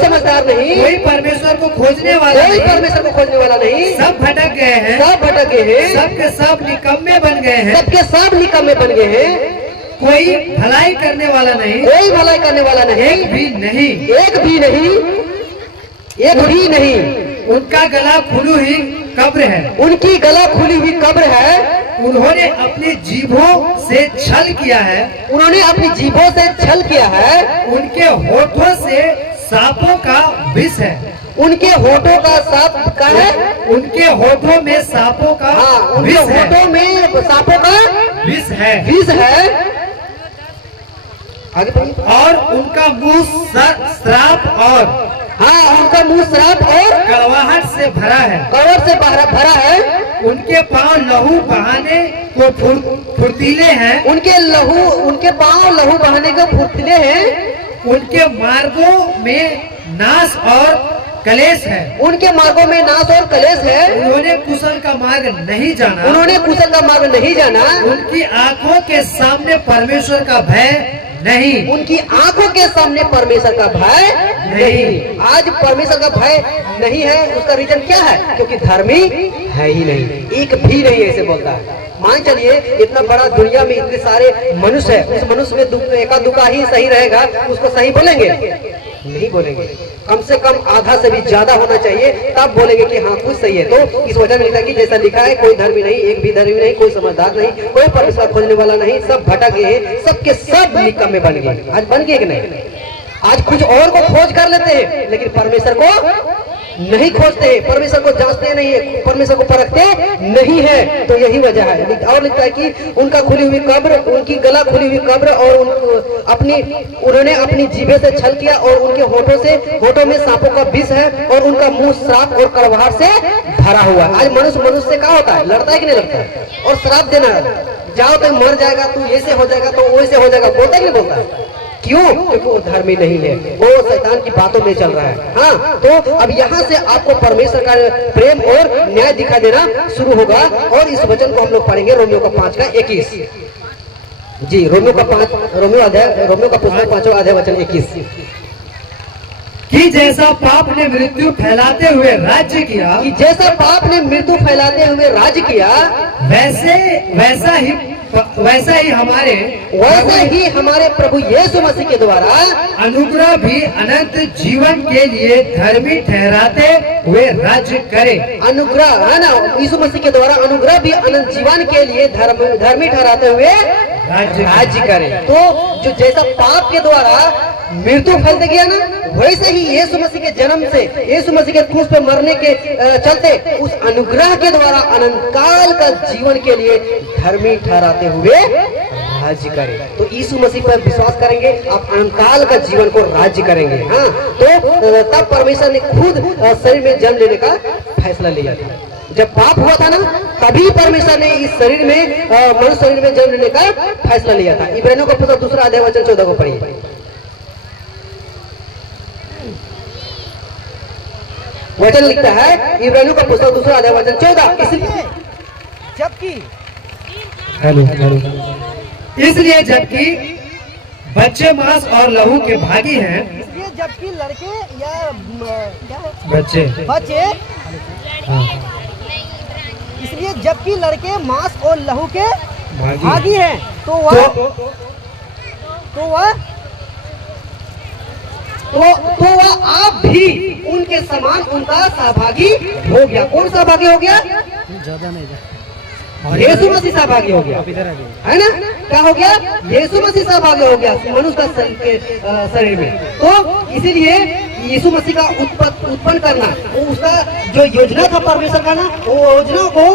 परमेश्वर को खोजने वाला नहीं, सब भटक गए हैं, सबके सब निकम्मे बन गए हैं, कोई भलाई करने वाला नहीं, एक भी नहीं, उनका गला खुली हुई कब्र है, उन्होंने अपनी जीभों से छल किया है, उनके होठों से सांपों का विष है, उनके होठों का सांप का है, उनके होठों में सांपों का विष है, होठों में सांपों का विष है। आगे पढ़िए। और उनका मुंह श्राप और उनका मुंह श्राप और कड़वाहट से भरा है, उनके पांव लहू बहाने को फुर्तीले हैं, उनके पांव लहू बहाने को फुर्तीले हैं, उनके मार्गों में नाश और कलेश है, उन्होंने कुशल का मार्ग नहीं जाना, उनकी आंखों के सामने परमेश्वर का भय नहीं, आज परमेश्वर का भय नहीं है। उसका रीजन क्या है, क्योंकि धर्मी है ही नहीं, एक भी नहीं ऐसे बोलता है। मान चलिए इतना बड़ा दुनिया में इतने सारे मनुष्य है, उस मनुष्य में एका दुका ही सही रहेगा, उसको सही बोलेंगे? नहीं बोलेंगे। कम से कम आधा से भी ज्यादा होना चाहिए, तब बोलेंगे कि हाँ कुछ सही है। तो इस वजह लिखा कि जैसा लिखा है, कोई धर्मी नहीं, एक भी धर्मी नहीं, कोई समझदार नहीं, कोई परमेश्वर खोजने वाला नहीं, सब भटक गए हैं, सबके सब निकम्मे बन गए। आज बन गए कि नहीं? आज कुछ और को खोज कर लेते हैं, लेकिन परमेश्वर को नहीं खोजते, परमेश्वर को जांचते नहीं है, परमेश्वर को परखते नहीं है। तो यही वजह है। और लिखता है कि उनका खुली हुई कब्र, उनकी गला खुली हुई कब्र, और उन्होंने अपनी जीभे से छल किया, और उनके होठों में सांपों का विष है, और उनका मुंह श्राप और कड़वाहट से भरा हुआ है। आज मनुष्य से क्या होता है, लड़ता है कि नहीं लड़ता है? और श्राप देना, जाओ तो मर जाएगा, तू ऐसे हो जाएगा, तो वैसे हो जाएगा, बोलता है कि नहीं बोलता? क्यों? क्योंकि वो धर्मी नहीं है, वो शैतान की बातों में चल रहा है। हाँ, तो अब यहाँ से आपको परमेश्वर का प्रेम और न्याय दिखा देना शुरू होगा। और इस वचन को हम लोग पढ़ेंगे रोमियो का 5 का 21 जी। रोमियो का पुस्तक 5वां अध्याय वचन 21। कि जैसा पाप ने मृत्यु फैलाते हुए राज्य किया, वैसा ही हमारे प्रभु यीशु मसीह के द्वारा अनुग्रह भी अनंत जीवन के लिए धर्मी ठहराते हुए राज्य करे। अनुग्रह है ना, यीशु मसीह के द्वारा अनुग्रह भी अनंत जीवन के लिए धर्मी ठहराते हुए राज्य करे। तो जो जैसा पाप के द्वारा मृत्यु फैलते गया ना, वैसे ही यीशु मसीह के जन्म से, यीशु मसीह के क्रूस पे मरने के चलते उस अनुग्रह के द्वारा अनंत काल का जीवन के लिए धर्मी ठहराते हुए राज्य करें। तो यीशु मसीह पर विश्वास करेंगे, आप अनंत काल का जीवन को राज्य करेंगे। हाँ, तो तब परमेश्वर ने खुद शरीर में जन्म लेने का फैसला लिया था। जब पाप हुआ था ना, तभी परमेश्वर ने इस शरीर में मनुष्य शरीर में जन्म लेने का फैसला लिया था। इब्रानियों का पुस्तक 2 अध्याय वचन 14 को पढ़िए। वचन लिखता है, इब्रानियों का पुस्तक 2 अध्याय वचन 14, इसलिए जबकि बच्चे मांस और लहू के भागी हैं, इसलिए जबकि लड़के या क्या है? बच्चे बच्चे इसलिए जबकि लड़के मांस और लहू के भागी हैं, तो वह आप भी उनके समान उनका सहभागी हो गया। कौन सहभागी हो गया? ज्यादा नहीं जा यीशु मसीह सहभागी हो गया, है ना? क्या हो गया? यीशु मसीह सहभागी हो गया मनुष्य का शरीर में। तो इसीलिए यीशु मसीह का उत्पन्न करना, वो उसका जो योजना था परमेश्वर का ना, वो योजना को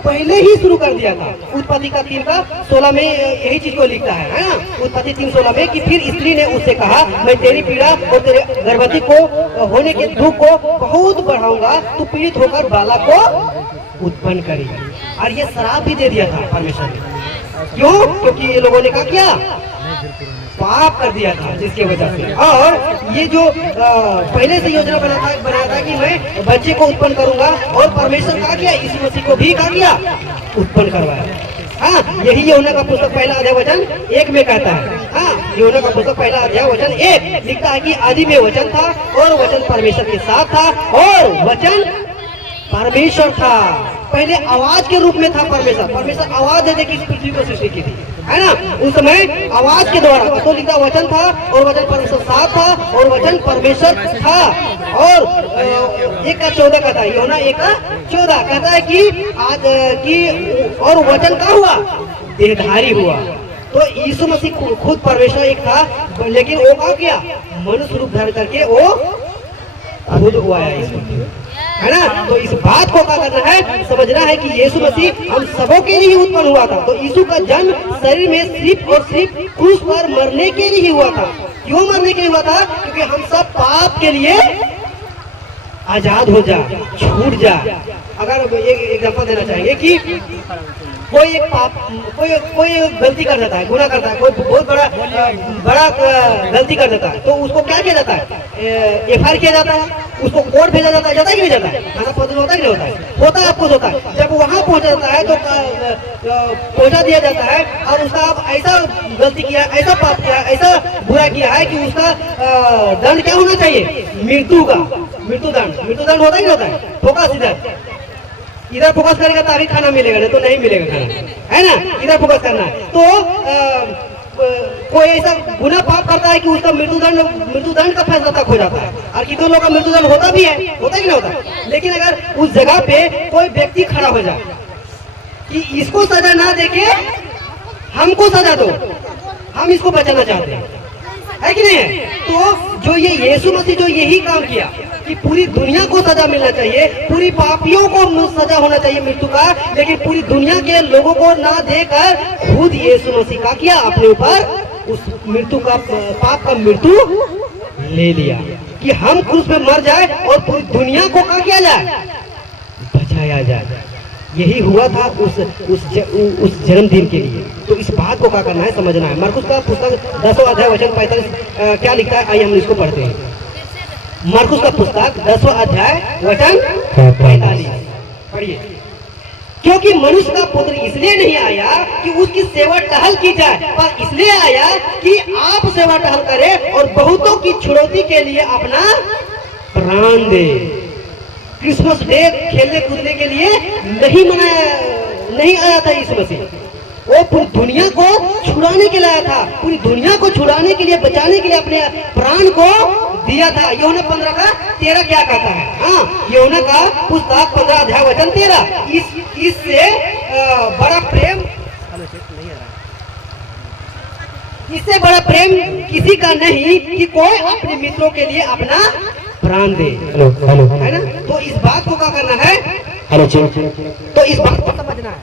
पहले ही शुरू कर दिया था। उत्पत्ति का 3:16 में यही चीज को लिखता है ना? उत्पत्ति 3:16 में कि फिर स्त्री ने उससे कहा, मैं तेरी पीड़ा और तेरे गर्भवती को होने के दुख को बहुत बढ़ाऊंगा, तू पीड़ित होकर बालक को उत्पन्न करेगी। और ये शराब भी दे दिया था परमेश्वर ने। क्यों? क्योंकि ये लोगों ने क्या पाप कर दिया था, जिसकी वजह से। और ये जो पहले से योजना बनाया था कि मैं बच्चे को उत्पन्न करूंगा, और परमेश्वर क्या किया? यीशु मसीह को भी क्या किया? उत्पन्न करवाया। हाँ, यही यूहन्ना का पुस्तक 1 अध्याय वचन 1 में कहता है। हाँ, यूहन्ना का पुस्तक 1 अध्याय वचन 1 लिखता है कि आदि में वचन था, और वचन परमेश्वर के साथ था, और वचन परमेश्वर था। पहले आवाज के रूप में था परमेश्वर आवाज दे के इस पृथ्वी को सृष्टि की थी, है ना? उस समय आवाज के द्वारा तो लिखा वचन था, और वचन परमेश्वर साथ था, और वचन परमेश्वर था। और 1:14 कहता है, यूहन्ना 1:14 कहता है कि और वचन क्या हुआ? देहधारी हुआ। तो यीशु मसीह खुद परमेश्वर एक था, लेकिन वो क्या किया? मनुष्य रूप धारण करके वो खुद हुआ है ना? तो इस बात को क्या करना है? समझना है कि यीशु मसीह हम सबों के लिए उत्पन्न हुआ था। तो यीशु का जन्म शरीर में सिर्फ और सिर्फ क्रूस पर मरने के लिए ही हुआ था। क्यों मरने के लिए हुआ था? क्योंकि हम सब पाप के लिए आजाद हो जा, छूट जा। अगर एक एग्जाम्पल देना चाहेंगे कि कोई एक पाप कोई गलती कर देता है, गुनाह करता है, कोई बहुत बड़ा गलती कर देता है, तो उसको क्या किया जाता है? FIR किया जाता है, उसको कोर्ट भेजा जाता है। जाता है कि नहीं जाता है? थाना पहुंच होता है कि नहीं होता है? होता है, आपको होता है। जब वहाँ पहुंच जाता है तो पहुंचा दिया जाता है, और उसका आप ऐसा गलती किया, ऐसा पाप किया, ऐसा बुरा किया है कि उसका दंड क्या होना चाहिए? मृत्युदंड होता ही नहीं होता है? फोकस इधर फोकस करेगा तभी खाना मिलेगा, नहीं तो नहीं मिलेगा खाना, है ना? इधर फोकस करना है। तो कोई ऐसा गुनाह पाप करता है कि उसका मृत्युदंड का फैसला तक हो जाता है। और कितने लोगों का मृत्युदंड होता भी है, होता है कि नहीं होता? लेकिन अगर उस जगह पे कोई व्यक्ति खड़ा हो जाए कि इसको सजा ना देके हमको सजा दो, हम इसको बचाना चाहते हैं, है कि नहीं है? तो जो ये यीशु मसीह जो यही काम किया कि पूरी दुनिया को सजा मिलना चाहिए, पूरी पापियों को सजा होना चाहिए मृत्यु का, लेकिन पूरी दुनिया के लोगों को ना देकर खुद यीशु मसीह का किया, अपने ऊपर उस मृत्यु का पाप का मृत्यु ले लिया कि हम क्रूस पे मर जाए और पूरी दुनिया को क्या किया जाए? बचाया जाए। यही हुआ था उस जन्मदिन के लिए। तो इस बात को क्या करना है? समझना है। मरकुस का पुस्तक 10वां अध्याय वचन 45 क्या लिखता है? आइए हम इसको पढ़ते हैं। मरकुस का पुस्तक 10वां अध्याय वचन 45 पढ़िए। क्योंकि मनुष्य का पुत्र इसलिए नहीं आया कि उसकी सेवा टहल की जाए, पर इसलिए आया कि आप सेवा टहल करें और बहुतों की छुड़ौती के लिए अपना प्राण दे। क्रिसमस डे खेलने कूदने के लिए नहीं आया था यीशु मसीह, वो पूरी दुनिया को छुड़ाने के लिए आया था। पूरी दुनिया को छुड़ाने के लिए, बचाने के लिए अपने प्राण को दिया था। यूहन्ना 15:13 क्या कहता है? हाँ, यूहन्ना का पुस्तक 15 अध्याय वचन 13। इससे बड़ा प्रेम किसी का नहीं कि कोई अपने मित्रों के लिए अपना प्राण दे, है ना? तो इस बात को क्या करना है? तो इस बात को समझना है।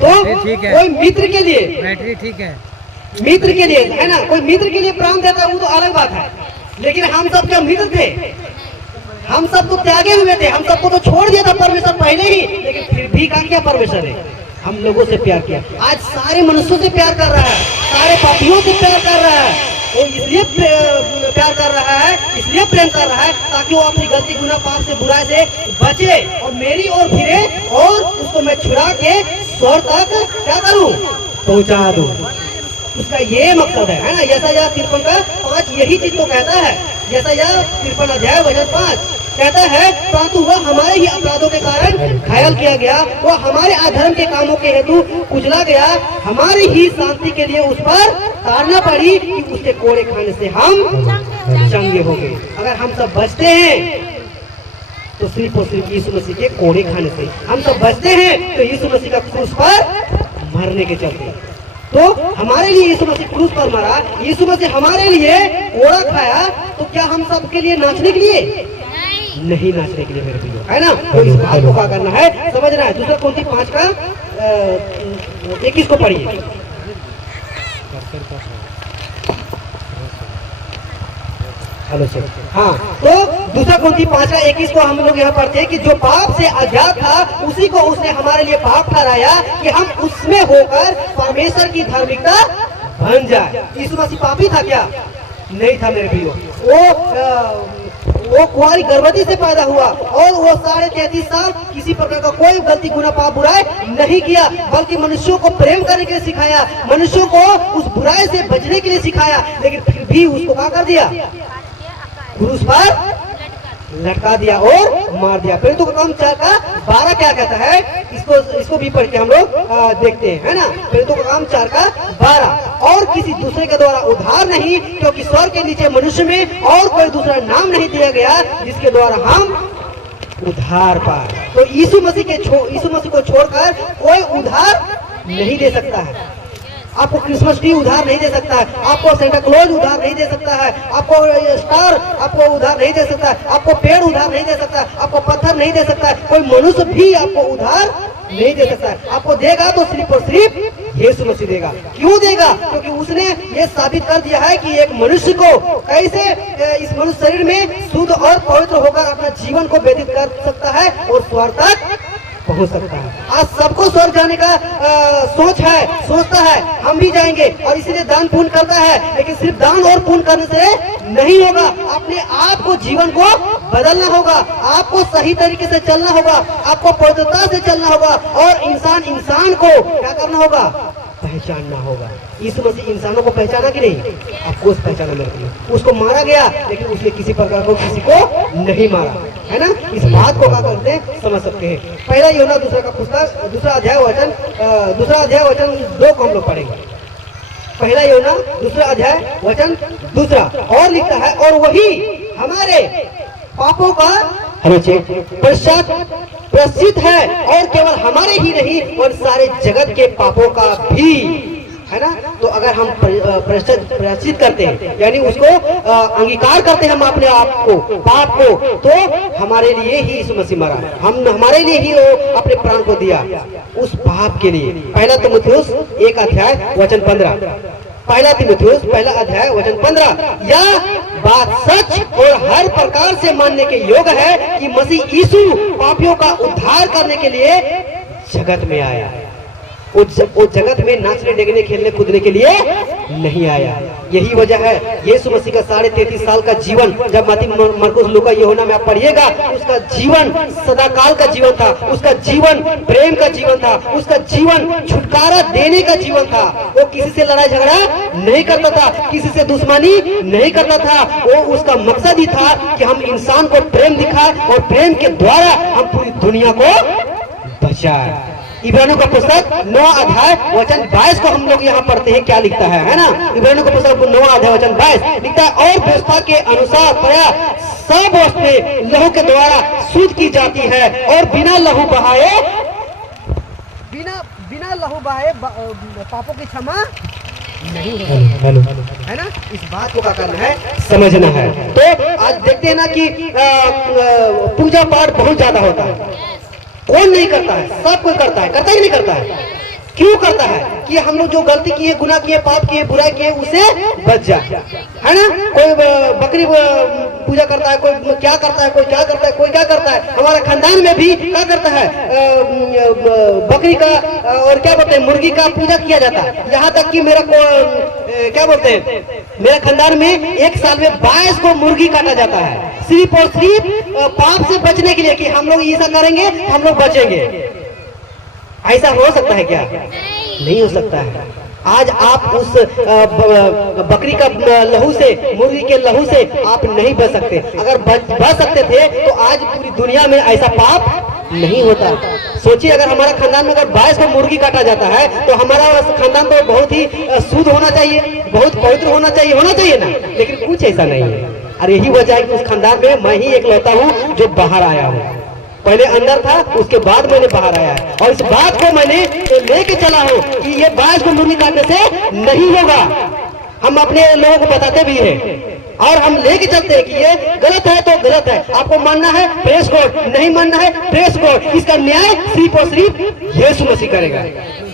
तो कोई मित्र के लिए, बैटरी ठीक है, मित्र के लिए, है ना? कोई मित्र के लिए प्राण देता है, वो तो अलग बात है। लेकिन हम सब क्या मित्र थे, हम सब तो त्यागे हुए थे, हम सबको तो छोड़ दिया था परमेश्वर पहले ही, लेकिन फिर भी क्या परमेश्वर ने हम लोगों से प्यार किया। आज सारे मनुष्यों से प्यार कर रहा है, सारे पापियों से प्यार कर रहा है, वो इसलिए प्यार कर रहा है, इसलिए प्रेम कर रहा है ताकि वो अपनी गलती गुनाह पाप से बुराई से बचे और मेरी ओर फिरे और उसको मैं छुड़ा के स्वर्ग तक क्या करूं, पहुंचा दूं। उसका ये मकसद है ना। यशायाह 53 का 5 यही चीज तो कहता है। यशायाह 53 अध्याय वचन 5 कहता है, परंतु वह हमारे ही अपराधों के कारण घायल किया गया, वह हमारे अधर्म के कामों के हेतु कुचला गया, हमारी ही शांति के लिए उस पर ताड़ना पड़ी कि उसके कोड़े खाने से हम चंगे हो गए। अगर हम सब बचते हैं तो सिर्फ और सिर्फ यीशु मसीह के कोड़े खाने से। हम सब बचते हैं तो यीशु मसीह का क्रूस पर मरने के चलते। तो हमारे लिए यीशु मसीह क्रूस पर मरा, यीशु मसीह हमारे लिए कोड़ा खाया, तो क्या हम सबके लिए नाचने के लिए नहीं नाचने के लिए मेरे प्रियो, है ना। तो इस बात को क्या करना है, समझना है। दूसरा कुरिन्थी 5 का 21 को पढ़िए। Hello sir. हाँ, तो दूसरा कुरिन्थी 5 का 21 को हम लोग यहाँ पढ़ते हैं कि जो पाप से आजाद था उसी को उसने हमारे लिए पाप ठहराया कि हम उसमें होकर परमेश्वर की धार्मिकता बन जाए। यीशु मसीह पापी था क्या? नहीं था मेरे प्रियो। वो कुंवारी गर्भवती से पैदा हुआ और वो 33.5 साल किसी प्रकार का कोई गलती गुनाह पाप बुराई नहीं किया, बल्कि मनुष्यों को प्रेम करने के लिए सिखाया, मनुष्यों को उस बुराई से बचने के लिए सिखाया। लेकिन फिर भी उसको क्या कर दिया, क्रूस पर लटका दिया और मार दिया। फिर तो काम 4 का 12 क्या कहता है, इसको भी पढ़ के हम लोग देखते हैं, है ना। फिर तो काम 4 का 12, और किसी दूसरे के द्वारा उद्धार नहीं, क्योंकि स्वर्ग के नीचे मनुष्य में और कोई दूसरा नाम नहीं दिया गया जिसके द्वारा हम उद्धार पाए। तो यीशु मसीह को छोड़कर कोई उद्धार नहीं दे सकता है। आपको क्रिसमस ट्री उधार नहीं दे सकता है, आपको सेंटा क्लॉज उधार नहीं दे सकता है, आपको स्टार आपको उधार नहीं दे सकता है, आपको पेड़ उधार नहीं दे सकता है, आपको पत्थर नहीं दे सकता है, कोई मनुष्य भी आपको उधार नहीं दे सकता है। आपको देगा तो सिर्फ और सिर्फ यीशु मसीह देगा। क्यों देगा? क्योंकि उसने ये साबित कर दिया है कि एक मनुष्य को कैसे इस मनुष्य शरीर में शुद्ध और पवित्र होकर अपना जीवन को व्यतीत कर सकता है और स्वर्ग तक पहुंच सकता है। आज सबको स्वर्ग जाने का सोचता है, हम भी जाएंगे और इसीलिए दान पुण्य करता है, लेकिन सिर्फ दान और पुण्य करने से नहीं होगा। अपने आप को, जीवन को बदलना होगा, आपको सही तरीके से चलना होगा, आपको पवित्रता से चलना होगा और इंसान को क्या करना होगा, पहचानना होगा। यीशु मसीह इंसानों को पहचाना कि नहीं? आपको पहचाना मेरे को। उसको मारा गया लेकिन उसने किसी प्रकार को किसी को नहीं मारा, है ना। इस बात को क्या करते हैं, समझ सकते हैं। पहला यूहन्ना दूसरा अध्याय वचन 2 को हम लोग पढ़ेंगे। पहला यूहन्ना दूसरा अध्याय वचन 2 और लिखता है, और वही हमारे पापों का प्रायश्चित है, और केवल हमारे ही नहीं और सारे जगत के पापों का भी, है ना। तो अगर हम प्रायश्चित करते हैं, यानी उसको अंगीकार करते हैं हम अपने आप को, पाप को, तो हमारे लिए ही यीशु मसीह मरा, हमारे लिए ही वो अपने प्राण को दिया उस पाप के लिए। पहला तीमुथियुस 1 अध्याय वचन 15, पहला तीमुथियुस पहला अध्याय वचन 15, यह बात सच और हर प्रकार से मानने के योग्य है कि मसीह यीशु पापियों का उद्धार करने के लिए जगत में आया। वो जगत में नाचने, डेगने, खेलने, कूदने के लिए नहीं आया। यही वजह है यीशु मसीह का 33.5 साल का जीवन, जब मत्ती, मरकुस, लूका, यूहन्ना में आप पढ़िएगा, उसका जीवन सदाकाल का जीवन था, उसका जीवन प्रेम का जीवन था, उसका जीवन छुटकारा देने का जीवन था। वो किसी से लड़ाई झगड़ा नहीं करता था, किसी से दुश्मनी नहीं करता था। वो उसका मकसद ही था कि हम इंसान को प्रेम दिखाए और प्रेम के द्वारा हम पूरी दुनिया को बचाए। इब्रानियों का पुस्तक 9 अध्याय वचन 22 को हम लोग यहाँ पढ़ते हैं, क्या लिखता है ना। इब्रानियों का पुस्तक 9 अध्याय वचन 22 लिखता है, और व्यवस्था के अनुसार प्रायः सब वस्तुएं लहू के द्वारा शुद्ध की जाती है, और बिना लहू बहाए पापों की क्षमा नहीं होती, है ना। इस बात को क्या करना है, समझना है। तो आज देखते हैं ना कि पूजा पाठ बहुत ज्यादा होता है। कौन नहीं करता है? सब कोई करता है, करता ही नहीं करता है। क्यों करता है? कि हम लोग जो गलती किए, गुनाह किए, पाप किए, बुराई किए, उसे बच जाए, है ना। कोई बकरी पूजा करता है, कोई क्या करता है, कोई क्या करता है, कोई क्या करता है। हमारे खानदान में भी क्या करता है, बकरी का और क्या बोलते हैं मुर्गी का पूजा किया जाता है। यहाँ तक कि मेरा क्या बोलते हैं, मेरे खानदान में एक साल में 22 को मुर्गी काटा जाता है, सिर्फ और सिर्फ पाप से बचने के लिए कि हम लोग ऐसा करेंगे हम लोग बचेंगे। ऐसा हो सकता है क्या? नहीं हो सकता है। आज आप उस बकरी का लहू से, मुर्गी के लहू से आप नहीं बच सकते। अगर बच सकते थे तो आज पूरी दुनिया में ऐसा पाप नहीं होता। सोचिए, अगर हमारा खानदान में अगर 22 को मुर्गी काटा जाता है तो हमारा खानदान तो बहुत ही शुद्ध होना चाहिए, बहुत पवित्र होना चाहिए ना, लेकिन कुछ ऐसा नहीं है। और यही वजह है कि उस खानदान में मैं ही एकलौता हूँ जो बाहर आया हूँ। पहले अंदर था, उसके बाद मैंने बाहर आया, और इस बात को मैंने लेके चला हूँ कि ये 22 को मुर्गी काटने से नहीं होगा। हम अपने लोगों को बताते भी हैं और हम लेके चलते हैं कि ये गलत है तो गलत है, आपको मानना है प्रेस कोड, नहीं मानना है प्रेस कोड। इसका न्याय सिर्फ और सिर्फ यीशु मसीह करेगा,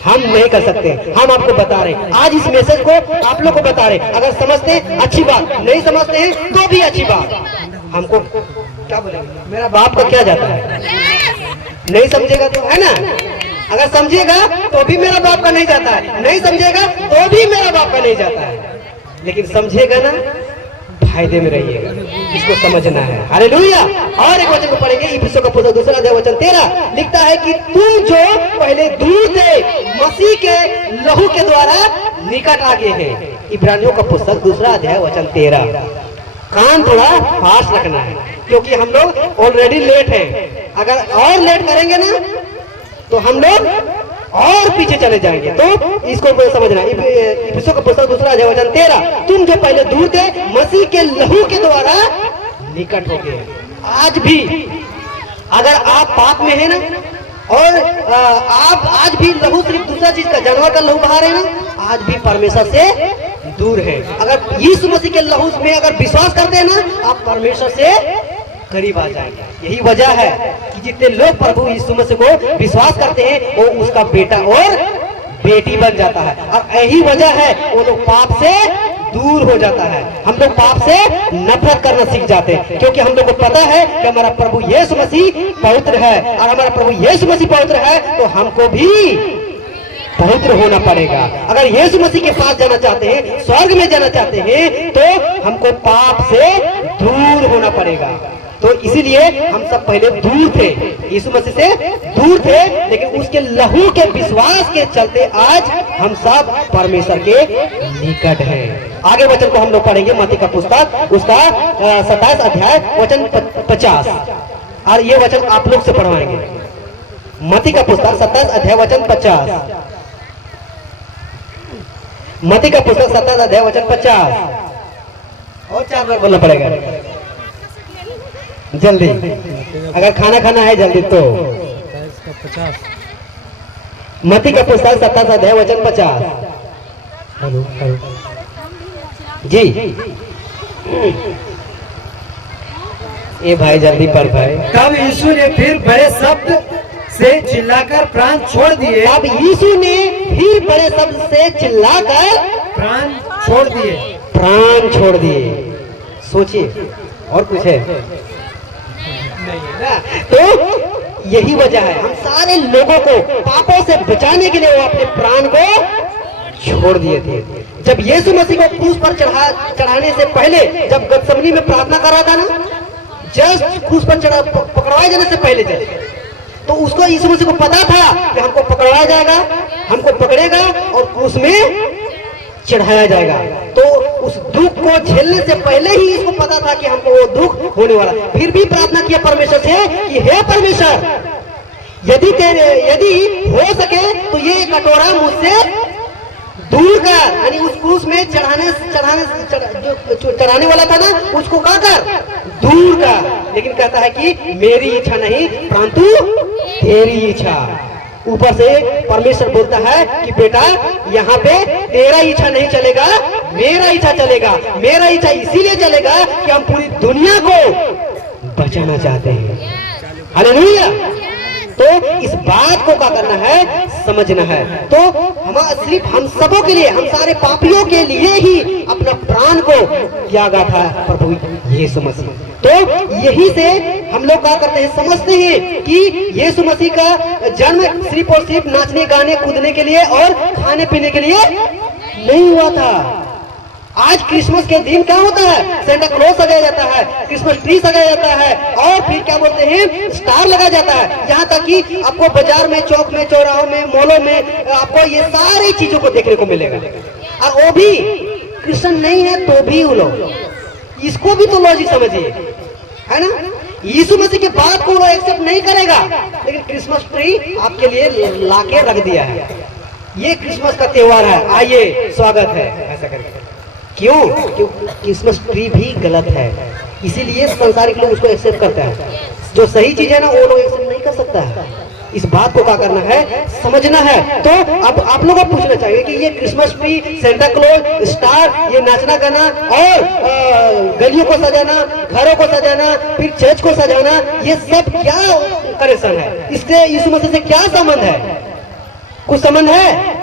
हम नहीं कर सकते। हम आपको बता रहे हैं, आज इस मैसेज को आप लोग को बता रहे हैं। अगर समझते हैं अच्छी बात, नहीं समझते हैं तो भी अच्छी बात। हमको क्या बोलेंगे, मेरा बाप का क्या जाता है, नहीं समझेगा तो, है ना। अगर समझेगा तो भी मेरा बाप का नहीं जाता है, नहीं समझेगा तो भी मेरा बाप का नहीं जाता है, लेकिन समझेगा ना, फायदे में रहिएगा, इसको समझना है। हालेलुया। और एक वचन को पढ़ेंगे, इफिसियों का पुस्तक 2 अध्याय वचन 13 लिखता है कि तुम जो पहले दूर थे मसीह के लहू के द्वारा निकट आ गए हैं। इब्रानियों का पुस्तक 2 अध्याय वचन 13। कान थोड़ा फास्ट रखना है क्योंकि हम लोग ऑलरेडी लेट हैं। अगर और लेट करेंगे ना तो हम लोग और पीछे चले जाएंगे। तो इसको समझना। इफिसियों का पुस्तक 2 अध्याय वचन 13, तुम जो पहले दूर थे मसीह के लहू के द्वारा निकट हो गए। आज भी अगर आप पाप में है ना, और आप आज भी लहू सिर्फ दूसरा चीज का, जानवर का लहू बहा रहे हैं ना, आज भी परमेश्वर से दूर है। अगर यीशु मसीह के लहू में अगर विश्वास करते हैं ना, आप परमेश्वर से करीब आ जाएंगे। यही वजह है कि जितने लोग प्रभु यीशु मसीह को विश्वास करते हैं वो उसका बेटा और बेटी बन जाता है। और यही वजह है वो लोग पाप से दूर हो जाता है। हम लोग पाप से नफरत करना सीख जाते हैं क्योंकि हम लोग को पता है कि हमारा प्रभु यीशु मसीह पवित्र है, और हमारा प्रभु यीशु मसीह पवित्र है तो हमको भी पवित्र होना पड़ेगा। अगर यीशु मसीह के पास जाना चाहते हैं, स्वर्ग में जाना चाहते हैं, तो हमको पाप से दूर होना पड़ेगा। तो इसीलिए हम सब पहले दूर थे, यीशु मसीह से दूर थे, लेकिन उसके लहू के विश्वास के चलते आज हम सब परमेश्वर के निकट हैं। आगे वचन को हम लोग पढ़ेंगे, मत्ती का पुस्तक उसका 27 अध्याय वचन 50, और ये वचन आप लोग से पढ़वाएंगे। मत्ती का पुस्तक 27 अध्याय वचन 50, मत्ती का पुस्तक 27 अध्याय वचन 50। और 4 बार बोलना पड़ेगा जल्दी, अगर खाना है जल्दी तो। 50 मत्ती का पुस्तक 27 अध्याय वचन 50। हेलो जी, ये भाई जल्दी पढ़ भाई। तब यीशु ने फिर बड़े शब्द से चिल्लाकर प्राण छोड़ दिए। अब यीशु ने फिर बड़े शब्द से चिल्लाकर प्राण छोड़ दिए। प्राण छोड़ दिए। सोचिए, और कुछ है? तो यही वजह है, हम सारे लोगों को पापों से बचाने के लिए वो अपने प्राण को छोड़ दिए थे। जब यीशु मसीह को क्रूस पर चढ़ाने से पहले, जब गतसमनी में प्रार्थना कर रहा था ना, जस्ट क्रूस पर पकड़वाए जाने से पहले तो उसको यीशु मसीह को पता था कि हमको पकड़वाया जाएगा, हमको पकड़ेगा और क्रूस में चढ़ाया जाएगा। तो उस दुख को झेलने से पहले ही इसको पता था कि हमको वो दुख होने वाला। फिर भी प्रार्थना किया परमेश्वर से कि हे परमेश्वर, यदि हो सके तो ये कटोरा मुझसे दूर कर, यानी उस क्रूस में चढ़ाने वाला था ना, उसको क्या कर, दूर कर। लेकिन कहता है कि मेरी इच्छा नहीं परंतु तेरी इच्छा। ऊपर से परमेश्वर बोलता है कि बेटा यहाँ पे तेरा इच्छा नहीं चलेगा, मेरा इच्छा चलेगा। मेरा इच्छा इसीलिए चलेगा कि हम पूरी दुनिया को बचाना चाहते हैं। हालेलुया। तो इस बात को क्या करना है, समझना है। तो सिर्फ हम सबों के लिए, हम सारे पापियों के लिए ही अपना प्राण को त्यागा था प्रभु यीशु मसीह। तो यही से हम लोग क्या करते हैं, समझते हैं कि यीशु मसीह का जन्म सिर्फ और सिर्फ नाचने गाने कूदने के लिए और खाने पीने के लिए नहीं हुआ था। आज क्रिसमस के दिन क्या होता है, सेंटा क्लॉज सजाया जाता है, क्रिसमस ट्री सजाया जाता है और फिर क्या बोलते हैं, स्टार लगाया जाता है। यहाँ तक कि आपको बाजार में, चौक में, चौराहों में, मॉलों में आपको ये सारी चीजों को देखने को मिलेगा। और वो भी क्रिश्चियन नहीं है तो भी वो लोग इसको भी तो लॉजिक समझिए, है ना। यीशु मसीह की बात को वो एक्सेप्ट नहीं करेगा, लेकिन क्रिसमस ट्री आपके लिए लाके रख दिया है। ये क्रिसमस का त्योहार है, आइए स्वागत है, ऐसा करके। क्यों? क्रिसमस ट्री भी गलत है, इसीलिए संसारिक लोग उसको एक्सेप्ट करते हैं। जो सही चीज है ना, वो लोग एक्सेप्ट नहीं कर सकता है। इस बात को क्या करना है, समझना है। तो अब आप लोगों को पूछना चाहिए कि ये Christmas tree, Santa Claus, star, ये नाचना गाना और गलियों को सजाना, घरों को सजाना, फिर चर्च को सजाना, ये सब क्या कनेक्शन है, इससे यीशु मसीह से क्या संबंध है? कुछ संबंध है?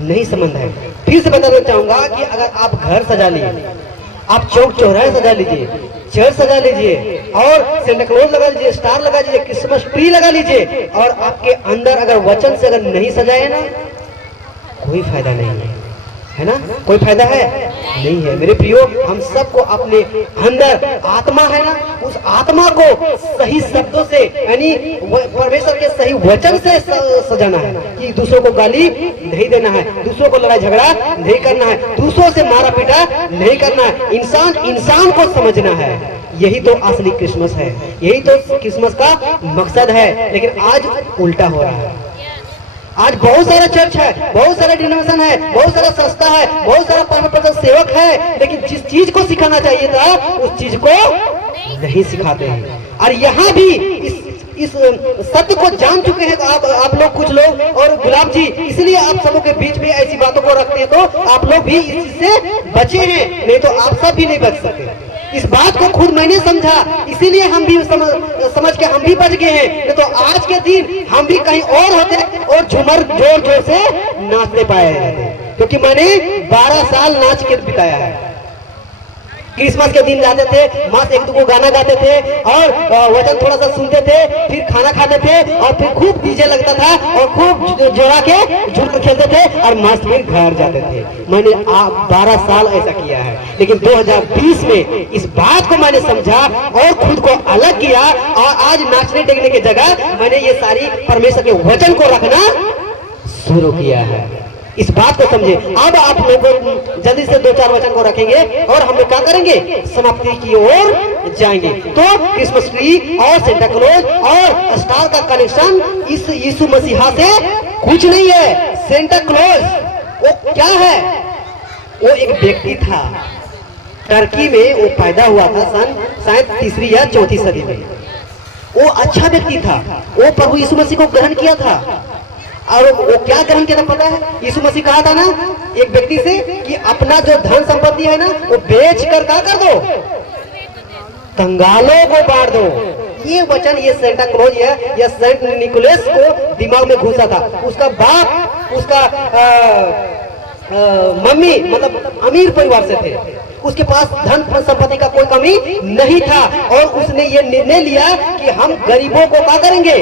नहीं संबंध है। फिर से बताना चाहूंगा कि अगर आप घर सजा लीजिए, आप चौक चौराहे सजा लीजिए, चर्च सजा लीजिए और सेंटा क्लॉज लगा लीजिए, स्टार लगा लीजिए, क्रिसमस ट्री लगा लीजिए, और आपके अंदर अगर वचन से अगर नहीं सजाए ना, कोई फायदा नहीं है ना। कोई फायदा है नहीं है मेरे प्रियो। हम सबको अपने अंदर आत्मा है ना, उस आत्मा को सही शब्दों से, यानी परमेश्वर के सही वचन से सजाना है कि दूसरों को गाली नहीं देना है, दूसरों को लड़ाई झगड़ा नहीं करना है, दूसरों से मारा पीटा नहीं करना है, इंसान को समझना है। यही तो असली क्रिसमस है, यही तो क्रिसमस का मकसद है। लेकिन आज उल्टा हो रहा है। आज बहुत सारा चर्च है, बहुत सारा डिनोमिनेशन है, बहुत सारा संस्था है, बहुत सारा परमेश्वर सेवक है, लेकिन जिस चीज को सिखाना चाहिए था उस चीज को नहीं सिखाते हैं। और यहाँ भी इस सत्य को जान चुके हैं आप लोग, कुछ लोग, और गुलाब जी इसलिए आप सबों के बीच में ऐसी बातों को रखते हैं, तो आप लोग भी इससे बचे हैं, नहीं तो आप सब भी नहीं बच सकते। इस बात को खुद मैंने समझा, इसीलिए हम भी समझ के हम भी बच गए हैं। तो आज के दिन हम भी कहीं और होते और झूमर जोर जोर से नाचते पाए जाते, क्योंकि मैंने 12 साल नाच के बिताया है। क्रिसमस के दिन जाते थे, मस्त एक दूसरे को गाना गाते थे और वचन थोड़ा सा सुनते थे, फिर खाना खाते थे और फिर खूब डीजे लगता था और खूब जोड़ा के झूठ खेलते थे और मस्त फिर घर जाते थे। मैंने 12 साल ऐसा किया है, लेकिन 2020 में इस बात को मैंने समझा और खुद को अलग किया, और आज नाचने टेकने की जगह मैंने ये सारी परमेश्वर के वचन को रखना शुरू किया है। इस बात को समझे। अब आप लोग जल्दी से 2-4 वचन को रखेंगे और हम लोग क्या करेंगे, समाप्ति की ओर जाएंगे। तो क्रिसमस ट्री और सेंटा क्लॉज और स्टार का कनेक्शन इस यीशु मसीहा से कुछ नहीं है। सेंटा क्लॉज वो क्या है, वो एक व्यक्ति था, टर्की में वो पैदा हुआ था सन शायद 3री या 4थी सदी में। वो अच्छा व्यक्ति था, वो प्रभु यीशु मसीह को ग्रहण किया था। और वो क्या ग्रहण किया था पता है? यीशु मसीह कहा था ना एक व्यक्ति से कि अपना जो धन संपत्ति है ना वो बेच कर क्या कर दो, कंगालों को बांट दो। ये वचन ये सेंटा क्लॉज या सेंट निकोलस को दिमाग में घुसा था। उसका बाप, उसका मम्मी मतलब अमीर परिवार से थे, उसके पास धन संपत्ति का कोई कमी नहीं था, और उसने ये निर्णय लिया कि हम गरीबों को क्या करेंगे,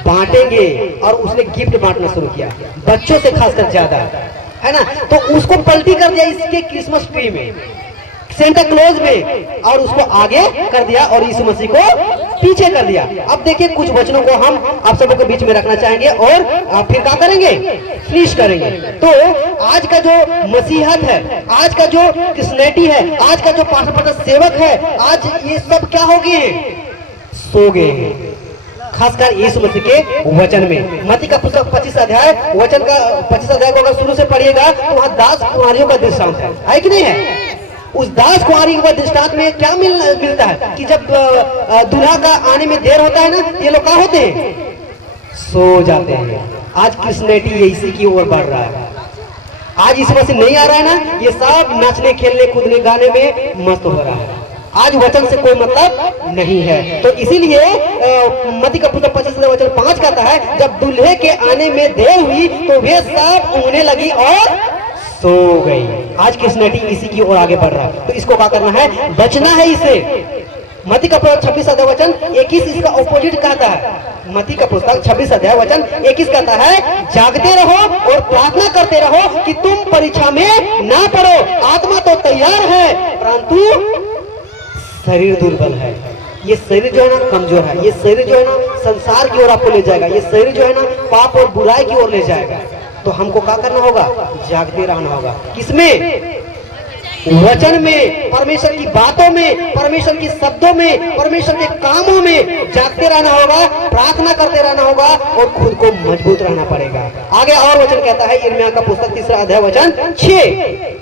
बांटेंगे। और उसने गिफ्ट बांटना शुरू किया, बच्चों से खासकर ज्यादा, है ना। तो उसको पलटी कर दिया इसके क्रिसमस ट्री में, सेंटा क्लॉज में, और उसको आगे कर दिया और यीशु मसीह को पीछे कर दिया। अब देखिए कुछ वचनों को हम आप सबों के बीच में रखना चाहेंगे और फिर क्या करेंगे, फिनिश करेंगे। तो आज का जो मसीहत है, आज का जो क्रिश्चियनिटी है, आज का जो पास्टर सेवक है, आज ये सब क्या हो गए, सो गए हैं। खासकर यीशु मसीह के वचन में। मत्ती का पुस्तक 25 अध्याय वचन का 25 अध्याय को अगर शुरू से पढ़िएगा तो वहाँ 10 कुंवारियों का दृष्टांत है कि नहीं है? उस 10 कुंवारी के दृष्टांत में क्या मिलता है कि जब दूल्हा का आने में देर होता है ना, ये लोग क्या होते हैं, सो जाते हैं। आज क्रिश्चियनिटी इसी की ओर बढ़ रहा है। आज यीशु मसीह नहीं आ रहा है ना, ये सब नाचने खेलने कूदने गाने में मस्त हो रहा है। आज वचन से कोई मतलब नहीं है। तो इसीलिए मत्ती का पुस्तक 25 वचन 5 कहता है, जब दूल्हे के आने में देर हुई तो वे सब ऊँघने लगी और सो गई। आज क्रिश्चियनिटी इसी की ओर आगे बढ़ रहा है। तो इसको क्या करना है? बचना है इससे। मत्ती का पुस्तक 26 अध्याय वचन 21 इसका ऑपोजिट कहता है। मत्ती का पुस्तक 26 अध्याय वचन 21 कहता है, जागते रहो और प्रार्थना करते रहो कि तुम परीक्षा में ना पड़ो। आत्मा तो तैयार है परंतु शरीर दुर्बल है। ये शरीर जो है ना कमजोर है। ये शरीर जो है ना संसार की ओर आपको ले जाएगा। ये शरीर जो है ना पाप और बुराई की ओर ले जाएगा। तो हमको क्या करना होगा? जागते रहना होगा। किसमें? वचन में, परमेश्वर की बातों में, परमेश्वर के शब्दों में, परमेश्वर के कामों में जागते रहना होगा, प्रार्थना करते रहना होगा और खुद को मजबूत रहना पड़ेगा। आगे और वचन कहता है यिर्मयाह का पुस्तक 3 अध्याय वचन 6।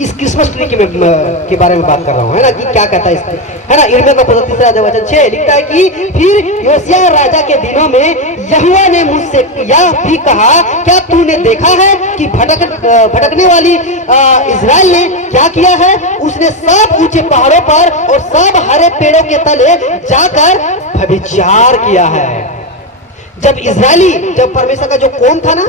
इस क्रिसमस ट्री के बारे में बात कर रहा हूँ, है ना, कि क्या कहता है इसमें, है ना। यिर्मयाह का पुस्तक 3 अध्याय वचन 6 लिखता है कि फिर योशिय्याह राजा के दिनों में यहोवा ने मुझसे यह भी कहा, क्या तूने देखा है कि भटकने वाली इजराइल ने क्या किया है? उसने सब ऊंचे पहाड़ों पर और सब हरे पेड़ों के तले जाकर व्यभिचार किया है। जब परमेश्वर का जो कौम था ना,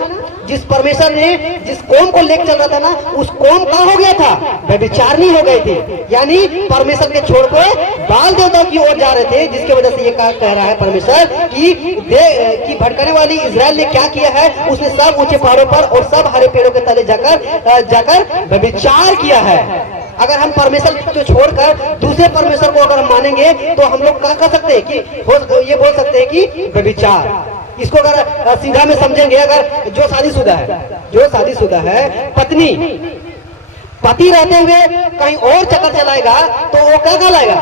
जिस परमेश्वर ने जिस कौम को लेकर चल रहा था ना, उस कौम का हो गया था, व्यभिचारिणी हो गई थी। यानी परमेश्वर के छोड़ को बाल देवताओं की ओर जा रहे थे, जिसकी वजह से ये कह रहा है परमेश्वर कि भटकने वाली इजराइल ने क्या किया है? उसने सब ऊंचे पहाड़ों पर और सब हरे पेड़ों के तले जाकर व्यभिचार किया है। अगर हम परमेश्वर को छोड़कर दूसरे परमेश्वर को अगर हम मानेंगे तो हम लोग क्या कर सकते हैं कि ये बोल सकते हैं कि व्यभिचार। इसको अगर सीधा में समझेंगे, अगर जो शादीशुदा है पति रहते हुए कहीं और चक्कर चलाएगा तो वो क्या कहलाएगा?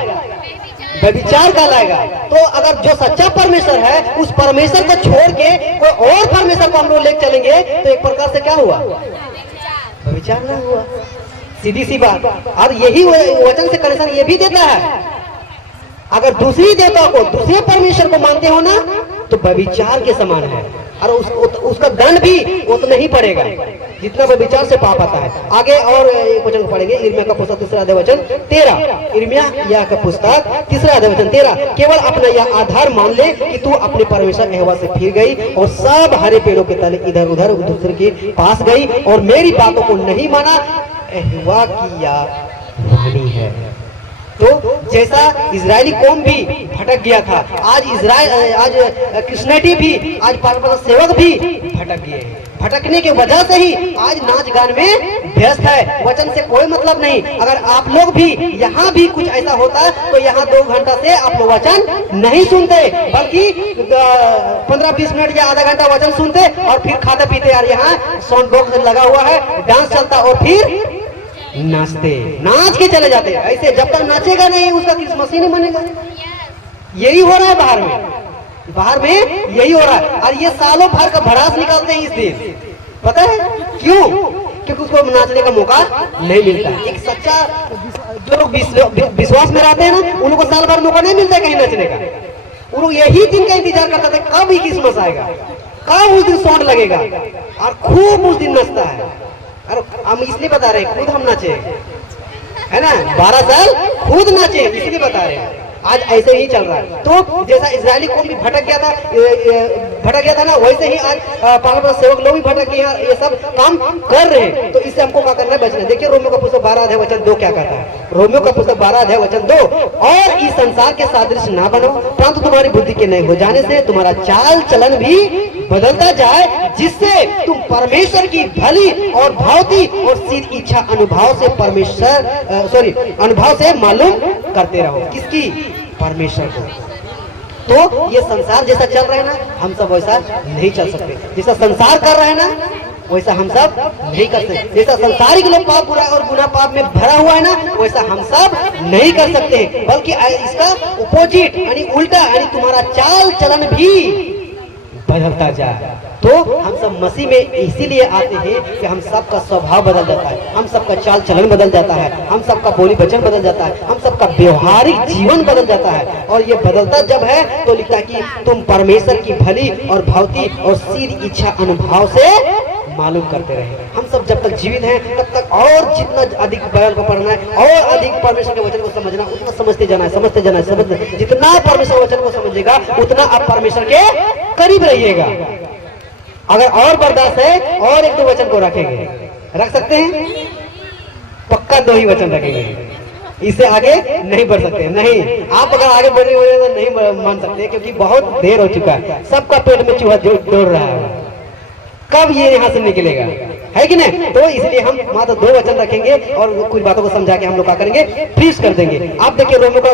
व्यभिचार कहलाएगा। तो अगर जो सच्चा परमेश्वर है, उस परमेश्वर को छोड़ के कोई और परमेश्वर को हम लोग लेकर चलेंगे तो एक प्रकार से क्या हुआ? व्यभिचार ना हुआ। सीधी सी बात। और यही वचन से कनेक्शन ये भी देता है, अगर दूसरी देवता को, दूसरे परमेश्वर को मानते हो ना, तो व्यभिचार के समान है और उसका दंड भी उतना ही पड़ेगा जितना व्यभिचार से पाप आता है। आगे और एक वचन पढ़ेंगे, यिर्मयाह का पुस्तक 3 अध्याय वचन 13। यिर्मयाह का पुस्तक 3 अध्याय वचन 13, केवल अपना यह आधार मान ले कि तू अपने परमेश्वर यहोवा से फिर गई और सब हरे पेड़ों के तले इधर उधर दूसरे के पास गई और मेरी बातों को नहीं माना। यहोवा की यह वाणी है। तो जैसा इजरायली कौम भी भटक गया था, आज क्रिश्चियनिटी भी, आज परमेश्वर सेवक भी भटक गए। भटकने की वजह से ही आज नाच गान में व्यस्त है, वचन से कोई मतलब नहीं। अगर आप लोग भी यहाँ भी कुछ ऐसा होता तो यहाँ 2 घंटा से आप लोग वचन नहीं सुनते, बल्कि 15-20 मिनट या आधा घंटा वचन सुनते और फिर खाते पीते। यार यहाँ साउंड बॉक्स लगा हुआ है, डांस चलता और फिर नाच के चले जाते। ऐसे जब तक नाचेगा नहीं उसका क्रिसमस ही नहीं मनेगा। यही हो रहा है बाहर में यही हो रहा है। और ये सालों भर का भड़ास निकालते हैं इस दिन। पता है क्यों? क्योंकि उसको नाचने का मौका नहीं मिलता। एक सच्चा जो लोग विश्वास में रहते हैं ना, उन लोगों को साल भर मौका नहीं मिलता कहीं नाचने का। वो लोग यही दिन का इंतजार करते थे, कब ही क्रिसमस आएगा, कब उस दिन साउंड लगेगा, और खूब उस दिन नचता है। और हम इसलिए बता रहे हैं, खुद हम नाचे, है ना, 12 साल खुद नाचे, इसलिए बता रहे हैं। आज ऐसे ही चल रहा है। तो जैसा इजरायली कौम भी भटक गया था ना, वैसे ही आज परमेश्वर सेवक लोग भी भटक गए, ये सब काम कर रहे हैं। तो इससे हमको क्या करना है? बचना। देखिए रोमियो का पुस्तक 12 अध्याय वचन 2 क्या कहता है? रोमियो का पुस्तक 12 अध्याय वचन 2, और इस संसार के सादृश ना बनो, परंतु तुम्हारी बुद्धि के नए हो जाने से तुम्हारा चाल चलन भी बदलता जाए, जिससे तुम परमेश्वर की भली और भावती और सिद्ध इच्छा अनुभव से मालूम करते रहो। किसकी? परमेश्वर को। तो ये संसार जैसा चल रहा है ना, हम सब वैसा नहीं चल सकते। जैसा संसार कर रहे हैं ना, वैसा हम सब नहीं कर सकते। जैसा संसारिक लोग पाप बुरा और गुनाह पाप में भरा हुआ है ना, वैसा हम सब नहीं कर सकते। बल्कि इसका अपोजिट यानी उल्टा, यानी तुम्हारा चाल चलन भी बदलता जाए। तो हम सब मसीह में इसीलिए आते हैं कि हम सबका स्वभाव बदल जाता है, हम सबका चाल चलन बदल जाता है, हम सबका बोली वचन बदल जाता है, हम सबका व्यवहारिक जीवन बदल जाता है। और ये बदलता जब है तो लिखता है कि तुम परमेश्वर की भली और भावती और सिद्ध इच्छा अनुभव से मालूम करते रहे। हम सब जब तक जीवित हैं तब तक और जितना अधिक बाइबल को पढ़ना है और अधिक परमेश्वर के वचन को समझना, उतना समझते जाना है। जितना परमेश्वर वचन को समझेगा उतना आप परमेश्वर के करीब रहिएगा। अगर और बर्दाश्त है और एक दो वचन को रखेंगे, रख सकते हैं, पक्का 2 ही वचन रखेंगे, इससे आगे नहीं बढ़ सकते। नहीं, आप अगर आगे बढ़े हुए तो नहीं मान सकते, क्योंकि बहुत देर हो चुका है, सबका पेट में चूहा दौड़ रहा है, कब ये यहाँ से निकलेगा, है कि नहीं? तो इसलिए हम मात्र 2 वचन रखेंगे और कुछ बातों को समझा के हम लोग क्या करेंगे, फ्रीज कर देंगे। आप देखिए रोमियो का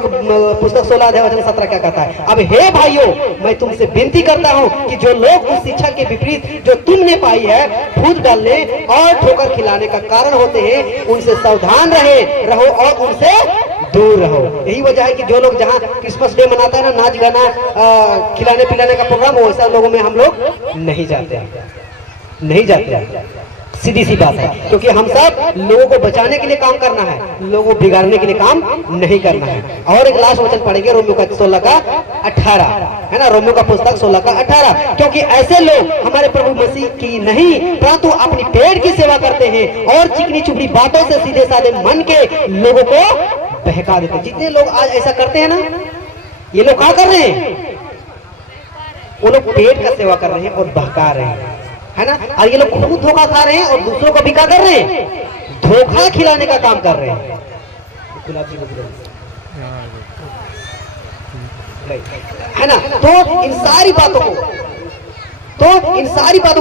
पुस्तक 16 अध्याय वचन 17 क्या कहता है, अब हे भाइयों मैं तुमसे विनती करता हूँ कि जो लोग उस शिक्षा के विपरीत जो तुमने पाई है फूट डालने और ठोकर खिलाने का कारण होते हैं, उनसे सावधान रहो और उनसे दूर रहो। यही वजह है कि जो लोग जहाँ क्रिसमस डे मनाता है ना, नाच गाना खिलाने पिलाने का प्रोग्राम, वैसा लोगों में हम लोग नहीं जाते। सीधी सी बात है, क्योंकि हम सब लोगों को बचाने के लिए काम करना है, लोगों को बिगाड़ने के लिए काम नहीं करना है। और एक लास्ट वचन पढ़ेंगे रोमियो का 16 का 18, है ना, रोमियो का पुस्तक 16 का 18, क्योंकि ऐसे लोग हमारे प्रभु मसीह की नहीं परंतु अपनी पेट की सेवा करते हैं और चिकनी चुपड़ी बातों से सीधे साधे मन के लोगों को बहका देते हैं। जितने लोग आज ऐसा करते हैं ना, ये लोग क्या कर रहे हैं, वो लोग पेट का सेवा कर रहे हैं और बहका रहे हैं, है ना। और ये लोग खुद धोखा खा रहे हैं और दूसरों को भी क्या कर रहे हैं, धोखा खिलाने का काम कर रहे हैं, है ना। तो इन सारी बातों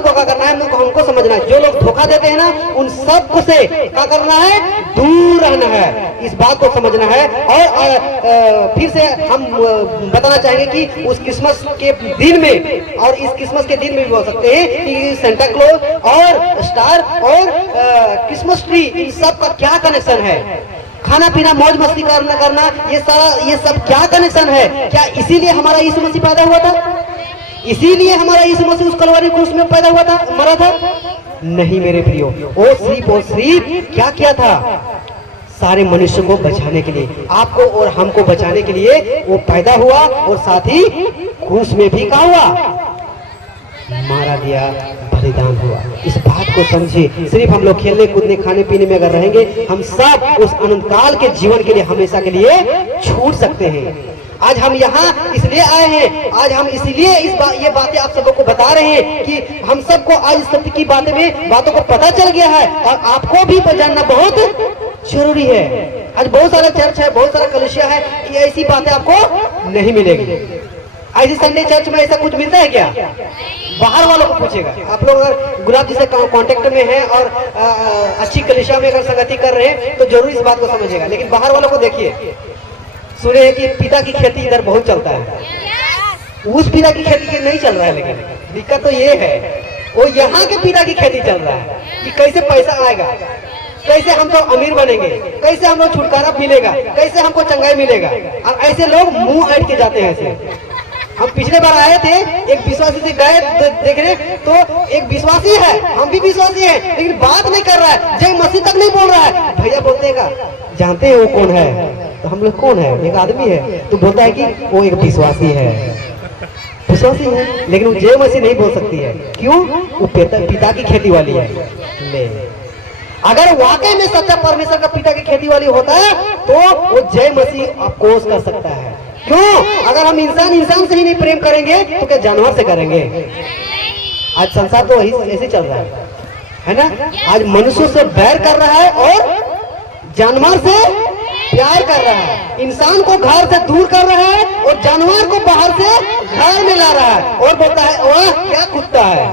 को क्या करना है, हमको समझना है। जो लोग धोखा देते हैं ना, उन सब को से क्या करना है, दूर रहना है, इस बात को समझना है। और फिर से हम बताना चाहेंगे कि उस क्रिसमस के दिन में और इस क्रिसमस के दिन में भी बोल सकते हैं कि सेंटा क्लॉज और स्टार और क्रिसमस ट्री, इन सब का क्या कनेक्शन है, खाना पीना मौज मस्ती करना ये सब क्या कनेक्शन है? क्या इसीलिए हमारा यीशु मसीह पैदा हुआ था? इसीलिए हमारा यीशु मसीह उस कलवरी क्रूस में पैदा हुआ था, मरा था? नहीं मेरे प्रियो, वो सिर्फ क्या किया था, सारे मनुष्य को बचाने के लिए, आपको और हमको बचाने के लिए वो पैदा हुआ और साथ ही क्रूस में भी क्या हुआ, मारा गया, बलिदान हुआ। इस बात को समझिए। सिर्फ हम लोग खेलने कूदने खाने पीने में अगर रहेंगे, हम सब उस अनंत काल के जीवन के लिए हमेशा के लिए छूट सकते हैं। आज हम यहाँ इसलिए आए हैं, आज हम इसलिए ये बातें आप सबको बता रहे हैं कि हम सबको आज सत्य की बातों को पता चल गया है और आपको भी जानना बहुत जरूरी है। आज बहुत सारा चर्च है, बहुत सारा कलीसिया है, ये ऐसी बातें आपको नहीं मिलेगी। ऐसी संडे चर्च में ऐसा कुछ मिलता है क्या? बाहर वालों को पूछेगा। आप लोग अगर गुलाब जी से कांटेक्ट में हैं और अच्छी कलीसिया में अगर संगति कर रहे हैं तो जरूर इस बात को समझेगा। लेकिन बाहर वालों को देखिए, सुने हैं कि पिता की खेती इधर बहुत चलता है, उस पिता की खेती के नहीं चल रहा है। लेकिन दिक्कत तो ये है, वो यहाँ के पिता की खेती चल रहा है कि कैसे पैसा आएगा, कैसे हम तो अमीर बनेंगे, कैसे हमको छुटकारा मिलेगा, कैसे हमको चंगाई मिलेगा। और ऐसे लोग मुंह ऐठ के जाते हैं। ऐसे हम पिछले बार आए थे, एक विश्वासी से गए देखने, तो एक विश्वासी है, हम भी विश्वासी हैं, लेकिन बात नहीं कर रहा है, जय मसीह तक नहीं बोल रहा है। भैया बोलते हैं जानते हैं वो कौन है? तो हम लोग कौन है? एक आदमी है। तो बोलता है कि वो एक विश्वासी है, लेकिन वो जय मसीह नहीं बोल सकती है। क्यों? वो पिता की खेती वाली है। ले, अगर वाकई में सच्चा परमेश्वर का पिता की खेती वाली होता है तो वो जय मसीह अफकोर्स कर सकता है। क्यों? अगर हम इंसान से ही नहीं प्रेम करेंगे तो क्या जानवर से करेंगे? आज संसार तो ऐसे चल रहा है ना। आज मनुष्य से बैर कर रहा है और जानवर से प्यार कर रहा है, इंसान को घर से दूर कर रहा है और जानवर को बाहर से घर में ला रहा है और बोलता है वाह क्या कुत्ता है,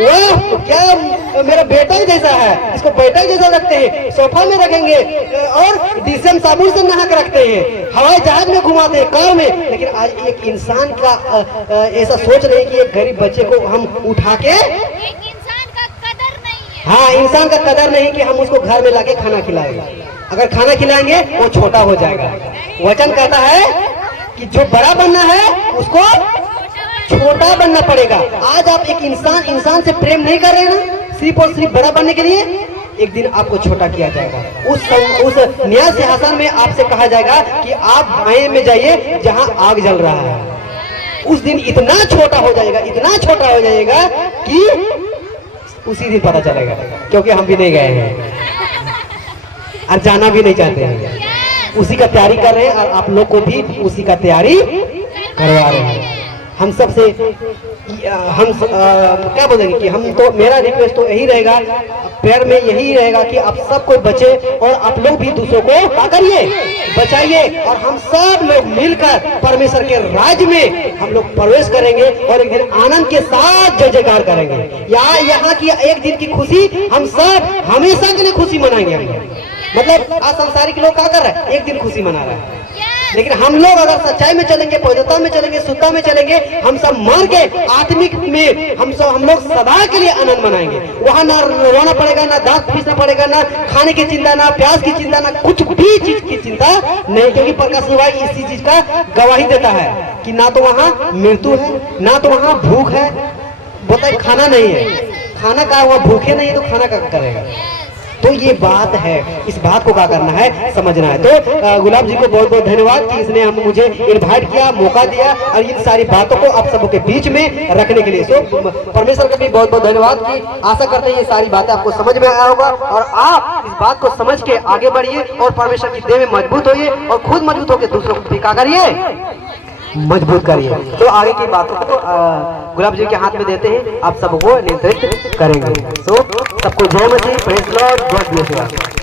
वाह क्या मेरा बेटा ही जैसा है, इसको बेटा ही जैसा रखते हैं, सोफा में रखेंगे और डीजल साबुन से नहा कर रखते हैं, हवाई जहाज में घुमाते हैं, कार में। लेकिन आज एक इंसान का ऐसा सोच रहे हैं कि एक गरीब बच्चे को हम उठा के, हाँ इंसान का कदर नहीं कि हम उसको घर में लाके खाना खिलाएंगे। अगर खाना खिलाएंगे वो छोटा हो जाएगा। वचन कहता है कि जो बड़ा बनना है उसको छोटा बनना पड़ेगा। आज आप एक इंसान से प्रेम नहीं कर रहे हैं ना, सिर्फ और सिर्फ बड़ा बनने के लिए, एक दिन आपको छोटा किया जाएगा। उस न्याय सिंहासन में आपसे कहा जाएगा कि आप भाई में जाइए जहां आग जल रहा है। उस दिन इतना छोटा हो जाएगा, इतना छोटा हो जाएगा कि उसी दिन पता चलेगा, क्योंकि हम भी नहीं गए हैं और जाना भी नहीं चाहते हैं। उसी का तैयारी कर रहे हैं और आप लोग को भी उसी का तैयारी करवा रहे हैं। हम सबसे क्या बोलेंगे कि हम तो, मेरा रिक्वेस्ट तो यही रहेगा, प्रेयर में यही रहेगा कि आप सबको बचे और आप लोग भी दूसरों को क्या करिए, बचाइए और हम सब लोग मिलकर परमेश्वर के राज्य में हम लोग प्रवेश करेंगे और एक दिन आनंद के साथ जय जयकार करेंगे। यहाँ की एक दिन की खुशी हम सब हमेशा के लिए खुशी मनाएंगे। हम मतलब आज संसारिक लोग क्या कर रहे हैं, एक दिन खुशी मना रहे हैं, लेकिन हम लोग अगर सच्चाई में चलेंगे, पवित्रता में चलेंगे, शुद्धता में चलेंगे, हम सब मर के आत्मिक में हम लोग सदा के लिए आनंद मनाएंगे। वहाँ ना रोना पड़ेगा, ना दांत पीसना पड़ेगा, ना खाने की चिंता, ना प्यास की चिंता, ना कुछ भी चीज की चिंता नहीं, क्योंकि प्रकाश निवाई इसी चीज का गवाही देता है कि ना तो वहाँ मृत्यु है, ना तो वहाँ भूख है, बताइए खाना नहीं है, खाना का वहाँ भूखे नहीं है तो खाना का करेगा। तो ये बात है, इस बात को क्या करना है, समझना है। तो गुलाब जी को बहुत बहुत धन्यवाद कि इसने हम मुझे इनवाइट किया, मौका दिया और इन सारी बातों को आप सबके बीच में रखने के लिए। सो परमेश्वर का भी बहुत बहुत धन्यवाद कि आशा करते हैं ये सारी बातें आपको समझ में आया होगा और आप इस बात को समझ के आगे बढ़िए और परमेश्वर की देह में मजबूत होइए और खुद मजबूत होकर दूसरों को भी क्या करिए, मजबूत करिए। तो आगे की बातों को गुलाब जी के हाथ में देते हैं, आप सबको नियंत्रित करेंगे। तो सबको जय मसीह, praise the lord, God bless you.